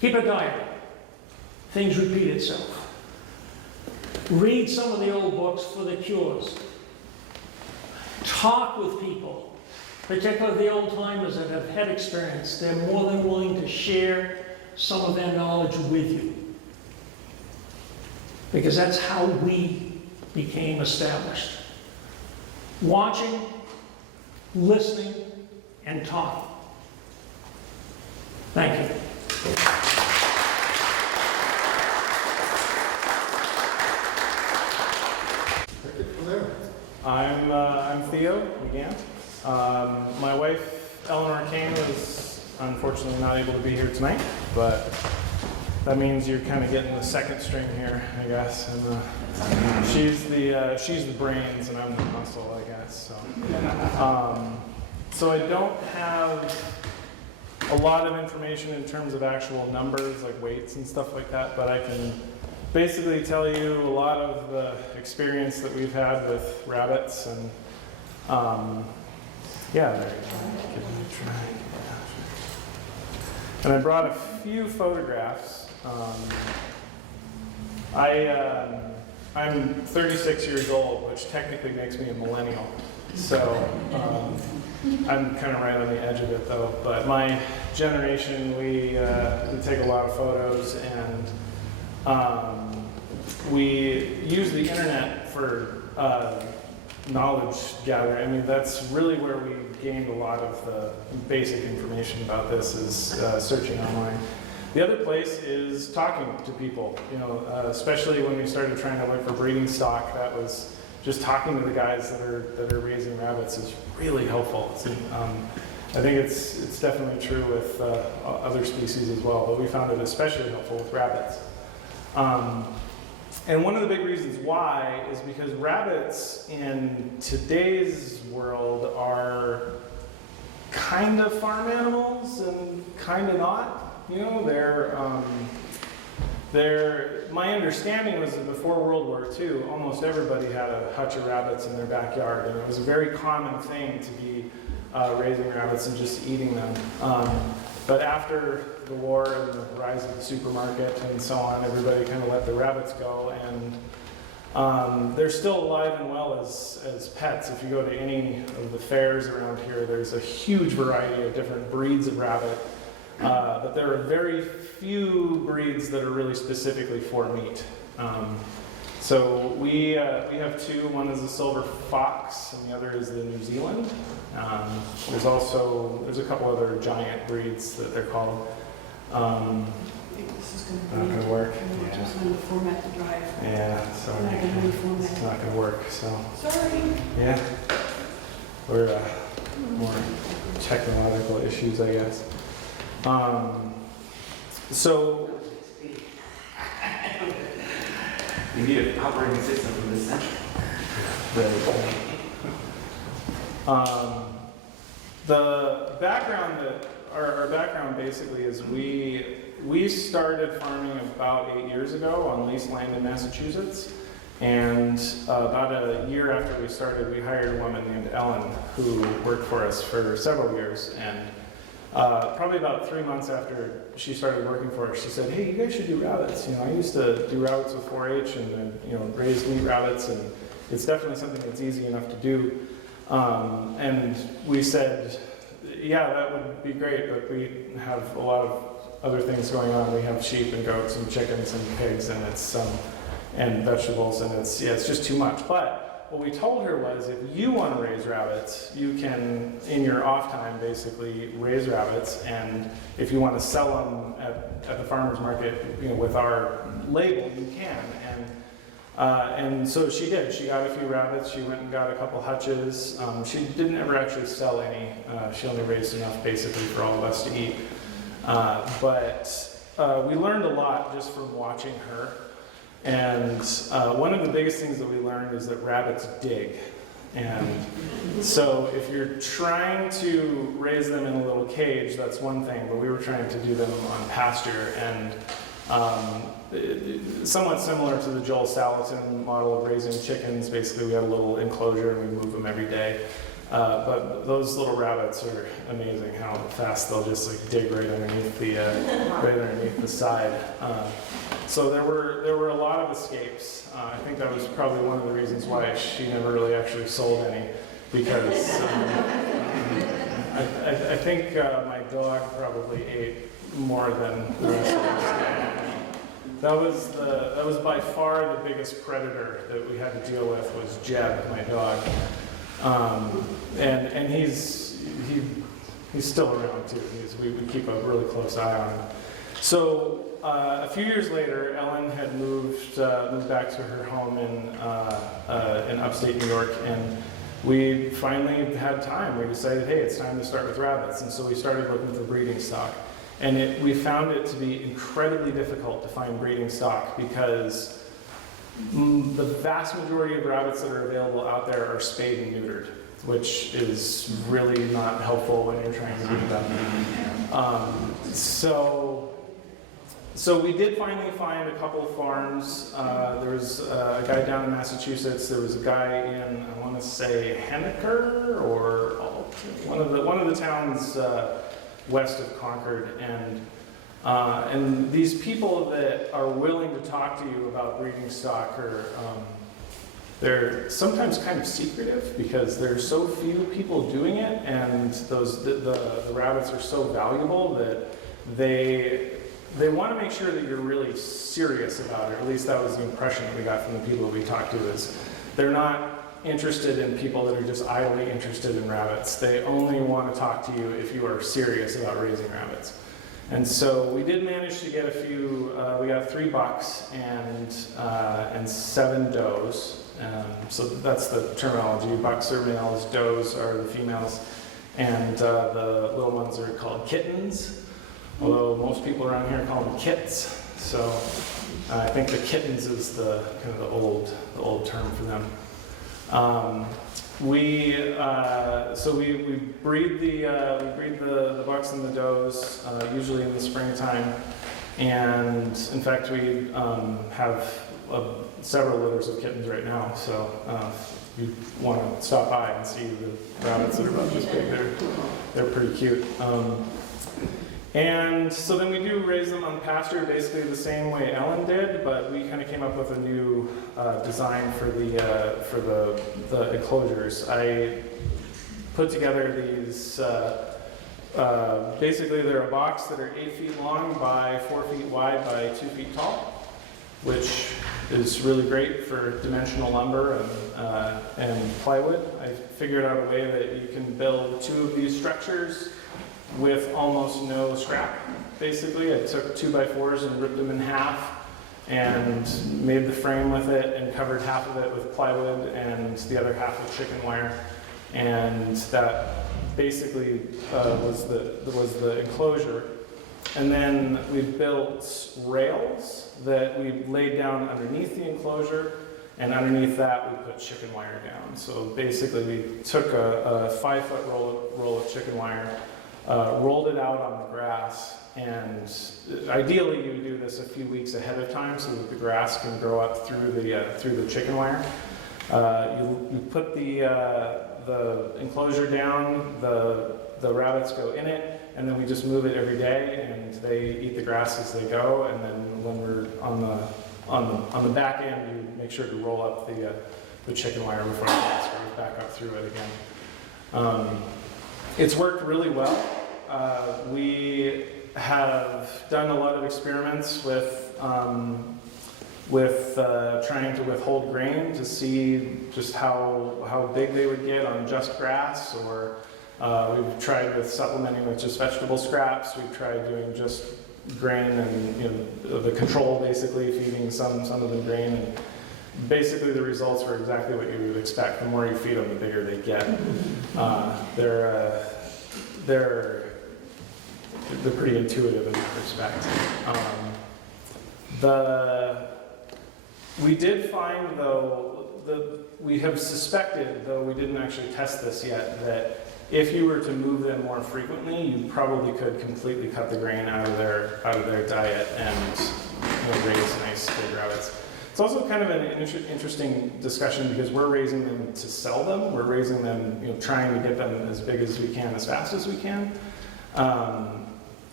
keep a diary. Things repeat itself. Read some of the old books for the cures. Talk with people, particularly the old timers that have had experience. They're more than willing to share some of their knowledge with you. Because that's how we became established. Watching, listening, and talking. Thank you. Take it from there. I'm Theo McGant. My wife, Eleanor Kane, was unfortunately not able to be here tonight, but that means you're kind of getting the second string here, I guess. And she's the brains, and I'm the muscle, I guess. So I don't have a lot of information in terms of actual numbers, like weights and stuff like that, but I can basically tell you a lot of the experience that we've had with rabbits, and yeah, there you go. Give it a try. And I brought a few photographs. I'm 36 years old, which technically makes me a millennial. So I'm kind of right on the edge of it, though. But my generation, we take a lot of photos, and we use the internet for knowledge gathering. I mean, that's really where we gained a lot of the basic information about this, is searching online. The other place is talking to people, you know, especially when we started trying to look for breeding stock. That was just talking to the guys that are raising rabbits is really helpful. I think it's definitely true with other species as well, but we found it especially helpful with rabbits. And one of the big reasons why is because rabbits in today's world are kind of farm animals and kind of not. You know, my understanding was that before World War II, almost everybody had a hutch of rabbits in their backyard, and it was a very common thing to be raising rabbits and just eating them. But after the war and the rise of the supermarket and so on, everybody kind of let the rabbits go, and they're still alive and well as pets. If you go to any of the fairs around here, there's a huge variety of different breeds of rabbit. But there are very few breeds that are really specifically for meat. So we have two. One is the silver fox, and the other is the New Zealand. There's a couple other giant breeds that they're called. This is Not going to work. We're just going to format the drive. Yeah, sorry. Not gonna reformat. It's not going to work. So Sorry. yeah, we're more technological issues, I guess. So You need an operating system from this century. The background that our background basically is we started farming about 8 years ago on leased land in Massachusetts, and about a year after we started, we hired a woman named Ellen who worked for us for several years, and probably about 3 months after she started working for us, she said, "Hey, you guys should do rabbits. You know, I used to do rabbits with 4-H and raised meat rabbits, and it's definitely something that's easy enough to do." And we said, "Yeah, that would be great, but we have a lot of other things going on. We have sheep and goats and chickens and pigs, and and vegetables, and it's just too much." But what we told her was, if you want to raise rabbits, you can, in your off time, basically raise rabbits, and if you want to sell them at the farmer's market, with our label, you can. And so she did. She got a few rabbits. She went and got a couple hutches. She didn't ever actually sell any. She only raised enough, basically, for all of us to eat. But we learned a lot just from watching her. And one of the biggest things that we learned is that rabbits dig. And so if you're trying to raise them in a little cage, that's one thing, but we were trying to do them on pasture, and somewhat similar to the Joel Salatin model of raising chickens. Basically, we had a little enclosure and we move them every day. But those little rabbits are amazing how fast they'll just like dig right underneath the side. So there were a lot of escapes. I think that was probably one of the reasons why she never really actually sold any, because I think my dog probably ate more than the rest of us. That was by far the biggest predator that we had to deal with, was Jeb, my dog. And he's still around too. We keep a really close eye on him. So a few years later, Ellen had moved back to her home in upstate New York, and we finally had time. We decided, hey, it's time to start with rabbits, and so we started looking for breeding stock. And we found it to be incredibly difficult to find breeding stock, because the vast majority of rabbits that are available out there are spayed and neutered, which is really not helpful when you're trying to breed them. So we did finally find a couple of farms. There was a guy down in Massachusetts. There was a guy in, I want to say, Henniker, or one of the towns west of Concord, and these people that are willing to talk to you about breeding stock are they're sometimes kind of secretive, because there's so few people doing it, and the rabbits are so valuable that they want to make sure that you're really serious about it. At least that was the impression that we got from the people that we talked to, is they're not interested in people that are just idly interested in rabbits. They only want to talk to you if you are serious about raising rabbits. And so we did manage to get a few. We got 3 bucks and 7 does. So that's the terminology. Bucks are males, does are the females, and the little ones are called kittens. Although most people around here call them kits. So I think the kittens is the kind of the old term for them. We breed the bucks and the does usually in the springtime, and in fact we have several litters of kittens right now. So if you want to stop by and see the rabbits that are about this big, they're pretty cute. And so then we do raise them on pasture, basically the same way Ellen did, but we kind of came up with a new design for the enclosures. I put together these, basically they're a box that are 8 feet long by 4 feet wide by 2 feet tall, which is really great for dimensional lumber and plywood. I figured out a way that you can build 2 of these structures with almost no scrap. Basically, I took 2x4s and ripped them in half and made the frame with it and covered half of it with plywood and the other half with chicken wire. And that basically was the enclosure. And then we built rails that we laid down underneath the enclosure, and underneath that we put chicken wire down. So basically we took a 5-foot roll of chicken wire, rolled it out on the grass, and ideally you do this a few weeks ahead of time so that the grass can grow up through the chicken wire. You put the enclosure down, the rabbits go in it, and then we just move it every day, and they eat the grass as they go. And then when we're on the back end, you make sure to roll up the chicken wire before the grass goes back up through it again. It's worked really well. We have done a lot of experiments with trying to withhold grain to see just how big they would get on just grass, or we've tried with supplementing with just vegetable scraps. We've tried doing just grain and the control, basically feeding some of them grain, and basically the results were exactly what you would expect. The more you feed them, the bigger they get. They're pretty intuitive in that respect. We did find, though, we have suspected, though we didn't actually test this yet, that if you were to move them more frequently, you probably could completely cut the grain out of their diet and raise nice big rabbits. It's also kind of an interesting discussion because we're raising them to sell them. We're raising them, trying to get them as big as we can, as fast as we can.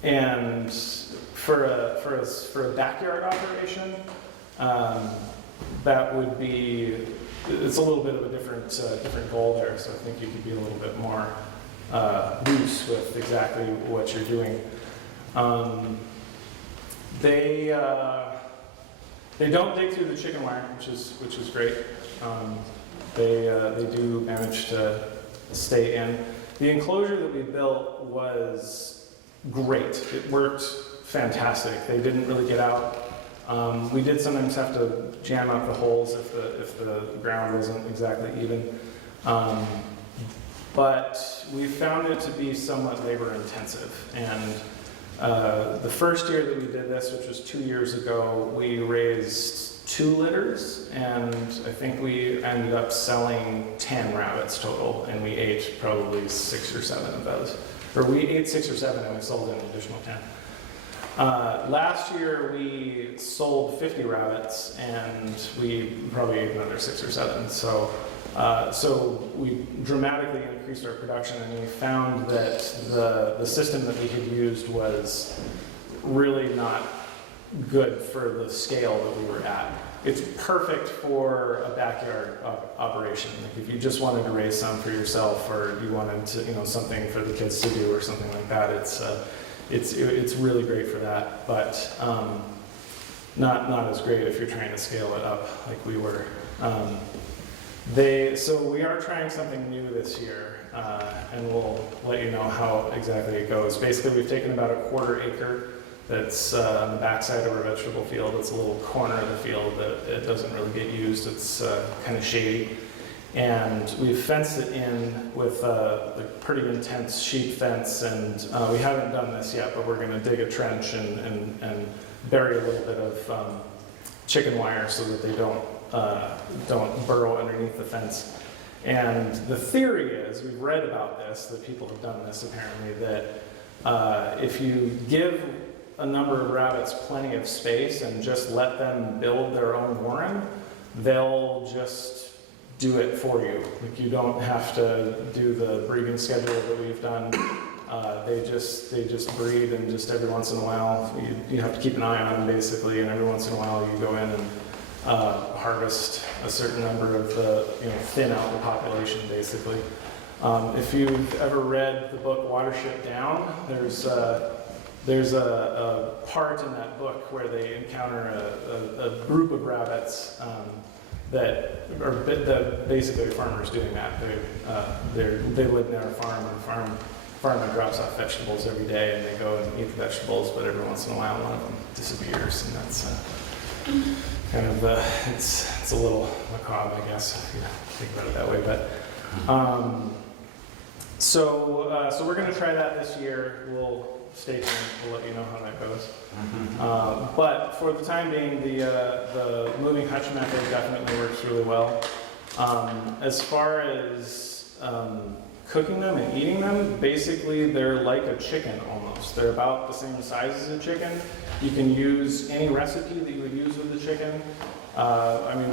And for a backyard operation, that would be, it's a little bit of a different goal there. So I think you could be a little bit more loose with exactly what you're doing. They don't dig through the chicken wire, which is great. They do manage to stay in. The enclosure that we built was great. It worked fantastic. They didn't really get out. We did sometimes have to jam up the holes if the ground wasn't exactly even. But we found it to be somewhat labor intensive. And the first year that we did this, which was 2 years ago, we raised 2 litters, and I think we ended up selling 10 rabbits total, and we ate probably 6 or 7 of those. Or we ate 6 or 7 and we sold an additional 10. Last year we sold 50 rabbits and we probably ate another 6 or 7. So we dramatically increased our production, and we found that the system that we had used was really not good for the scale that we were at. It's perfect for a backyard operation. Like if you just wanted to raise some for yourself, or you wanted to, something for the kids to do or something like that, it's really great for that. But not as great if you're trying to scale it up like we were. So we are trying something new this year, and we'll let you know how exactly it goes. Basically, we've taken about a 1/4 acre that's on the backside of our vegetable field. It's a little corner of the field that it doesn't really get used. It's kind of shady. And we've fenced it in with a pretty intense sheep fence, and we haven't done this yet, but we're going to dig a trench and bury a little bit of chicken wire so that they don't burrow underneath the fence. And the theory is, we've read about this, that people have done this apparently, that if you give a number of rabbits plenty of space and just let them build their own warren, they'll just do it for you. Like, you don't have to do the breeding schedule that we've done. They just breed, and just every once in a while you have to keep an eye on them basically, and every once in a while you go in and harvest a certain number of the, thin out the population basically. If you've ever read the book Watership Down, there's a part in that book where they encounter a group of rabbits that are basically farmers doing that. They live near a farm, and the farmer drops off vegetables every day, and they go and eat the vegetables, but every once in a while one of them disappears, and that's kind of, it's a little macabre, I guess, if you think about it that way. But so we're going to try that this year. We'll stay tuned. We'll let you know how that goes. But for the time being, the moving hutch method definitely works really well. As far as cooking them and eating them, basically they're like a chicken almost. They're about the same size as a chicken. You can use any recipe that you would use with the chicken.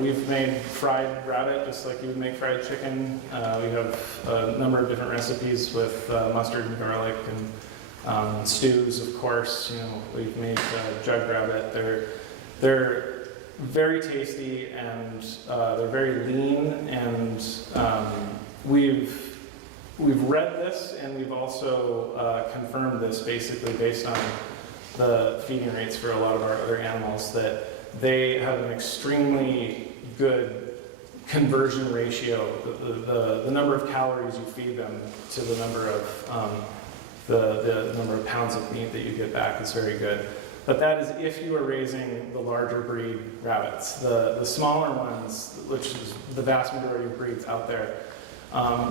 We've made fried rabbit just like you would make fried chicken. We have a number of different recipes with mustard and garlic, and stews, of course. We've made jug rabbit. They're very tasty, and they're very lean, and we've read this, and we've also confirmed this basically based on the feeding rates for a lot of our other animals, that they have an extremely good conversion ratio. The number of calories you feed them to the number of the number of pounds of meat that you get back is very good. But that is if you are raising the larger breed rabbits. The smaller ones, which is the vast majority of breeds out there,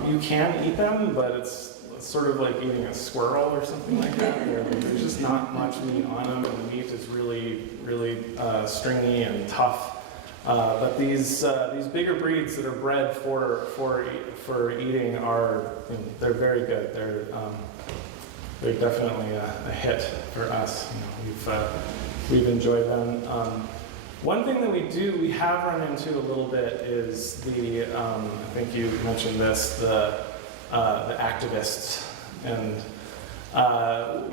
you can eat them, but it's sort of like eating a squirrel or something like that. There's just not much meat on them, and the meat is really, really stringy and tough. But these bigger breeds that are bred for eating are, you know, they're very good. They're definitely a hit for us. You know, we've enjoyed them. One thing that we have run into a little bit is I think you mentioned this, the activists. And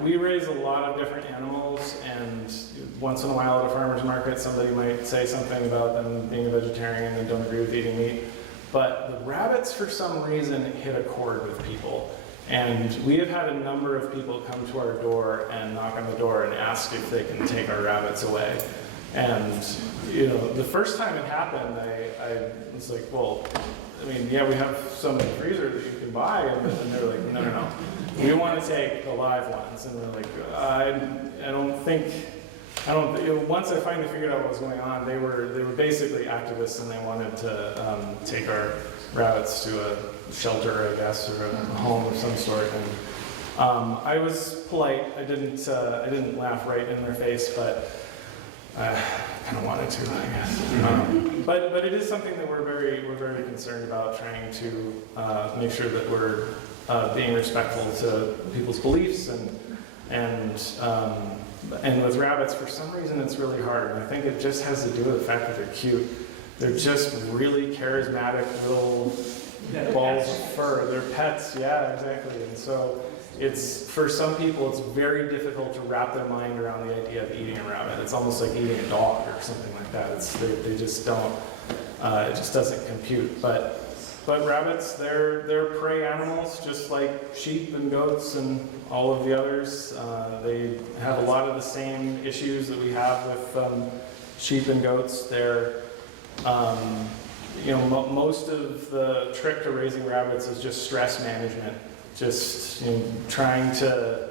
we raise a lot of different animals, and once in a while at a farmer's market, somebody might say something about them being a vegetarian and don't agree with eating meat. But the rabbits, for some reason, hit a chord with people. And we have had a number of people come to our door and knock on the door and ask if they can take our rabbits away. And, you know, the first time it happened, I was like, well, I mean, yeah, we have some in the freezer that you can buy. And they're like, no. We want to take the live ones. And we're like, I don't think, once I finally figured out what was going on, they were basically activists, and they wanted to take our rabbits to a shelter, I guess, or a home of some sort. And I was polite. I didn't laugh right in their face, but I kind of wanted to, I guess. But it is something that we're very concerned about, trying to make sure that we're being respectful to people's beliefs, and with rabbits, for some reason, it's really hard. And I think it just has to do with the fact that they're cute. They're just really charismatic little balls of fur. They're pets, yeah, exactly. And so for some people, it's very difficult to wrap their mind around the idea of eating a rabbit. It's almost like eating a dog or something like that. They just don't, it just doesn't compute. But rabbits, they're prey animals, just like sheep and goats and all of the others. They have a lot of the same issues that we have with sheep and goats. They're, you know, most of the trick to raising rabbits is just stress management. Just, you know, trying to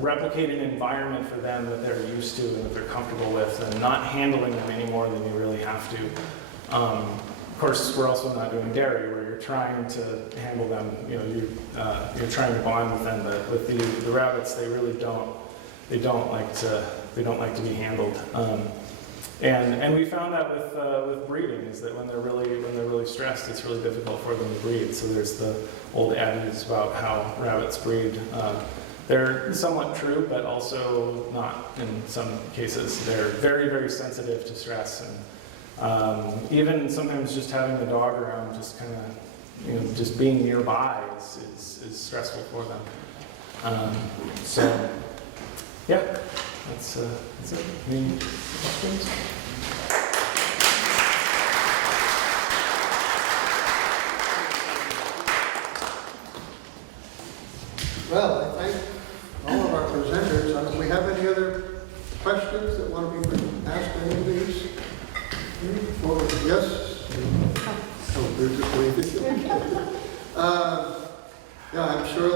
replicate an environment for them that they're used to and that they're comfortable with, and not handling them any more than you really have to. Of course, we're also not doing dairy, where you're trying to handle them. You know, you're trying to bond with them. But with the rabbits, they really don't. They don't like to be handled. And we found that with breeding, is that when they're really stressed, it's really difficult for them to breed. So there's the old adage about how rabbits breed. They're somewhat true, but also not in some cases. They're very, very sensitive to stress, and even sometimes just having the dog around, just kind of, you know, just being nearby is stressful for them. So yeah, that's it. Any questions? Well, I thank all of our presenters. Do we have any other questions that want to be asked any of these? Yes? Oh, they're just waiting. Yeah, I'm sure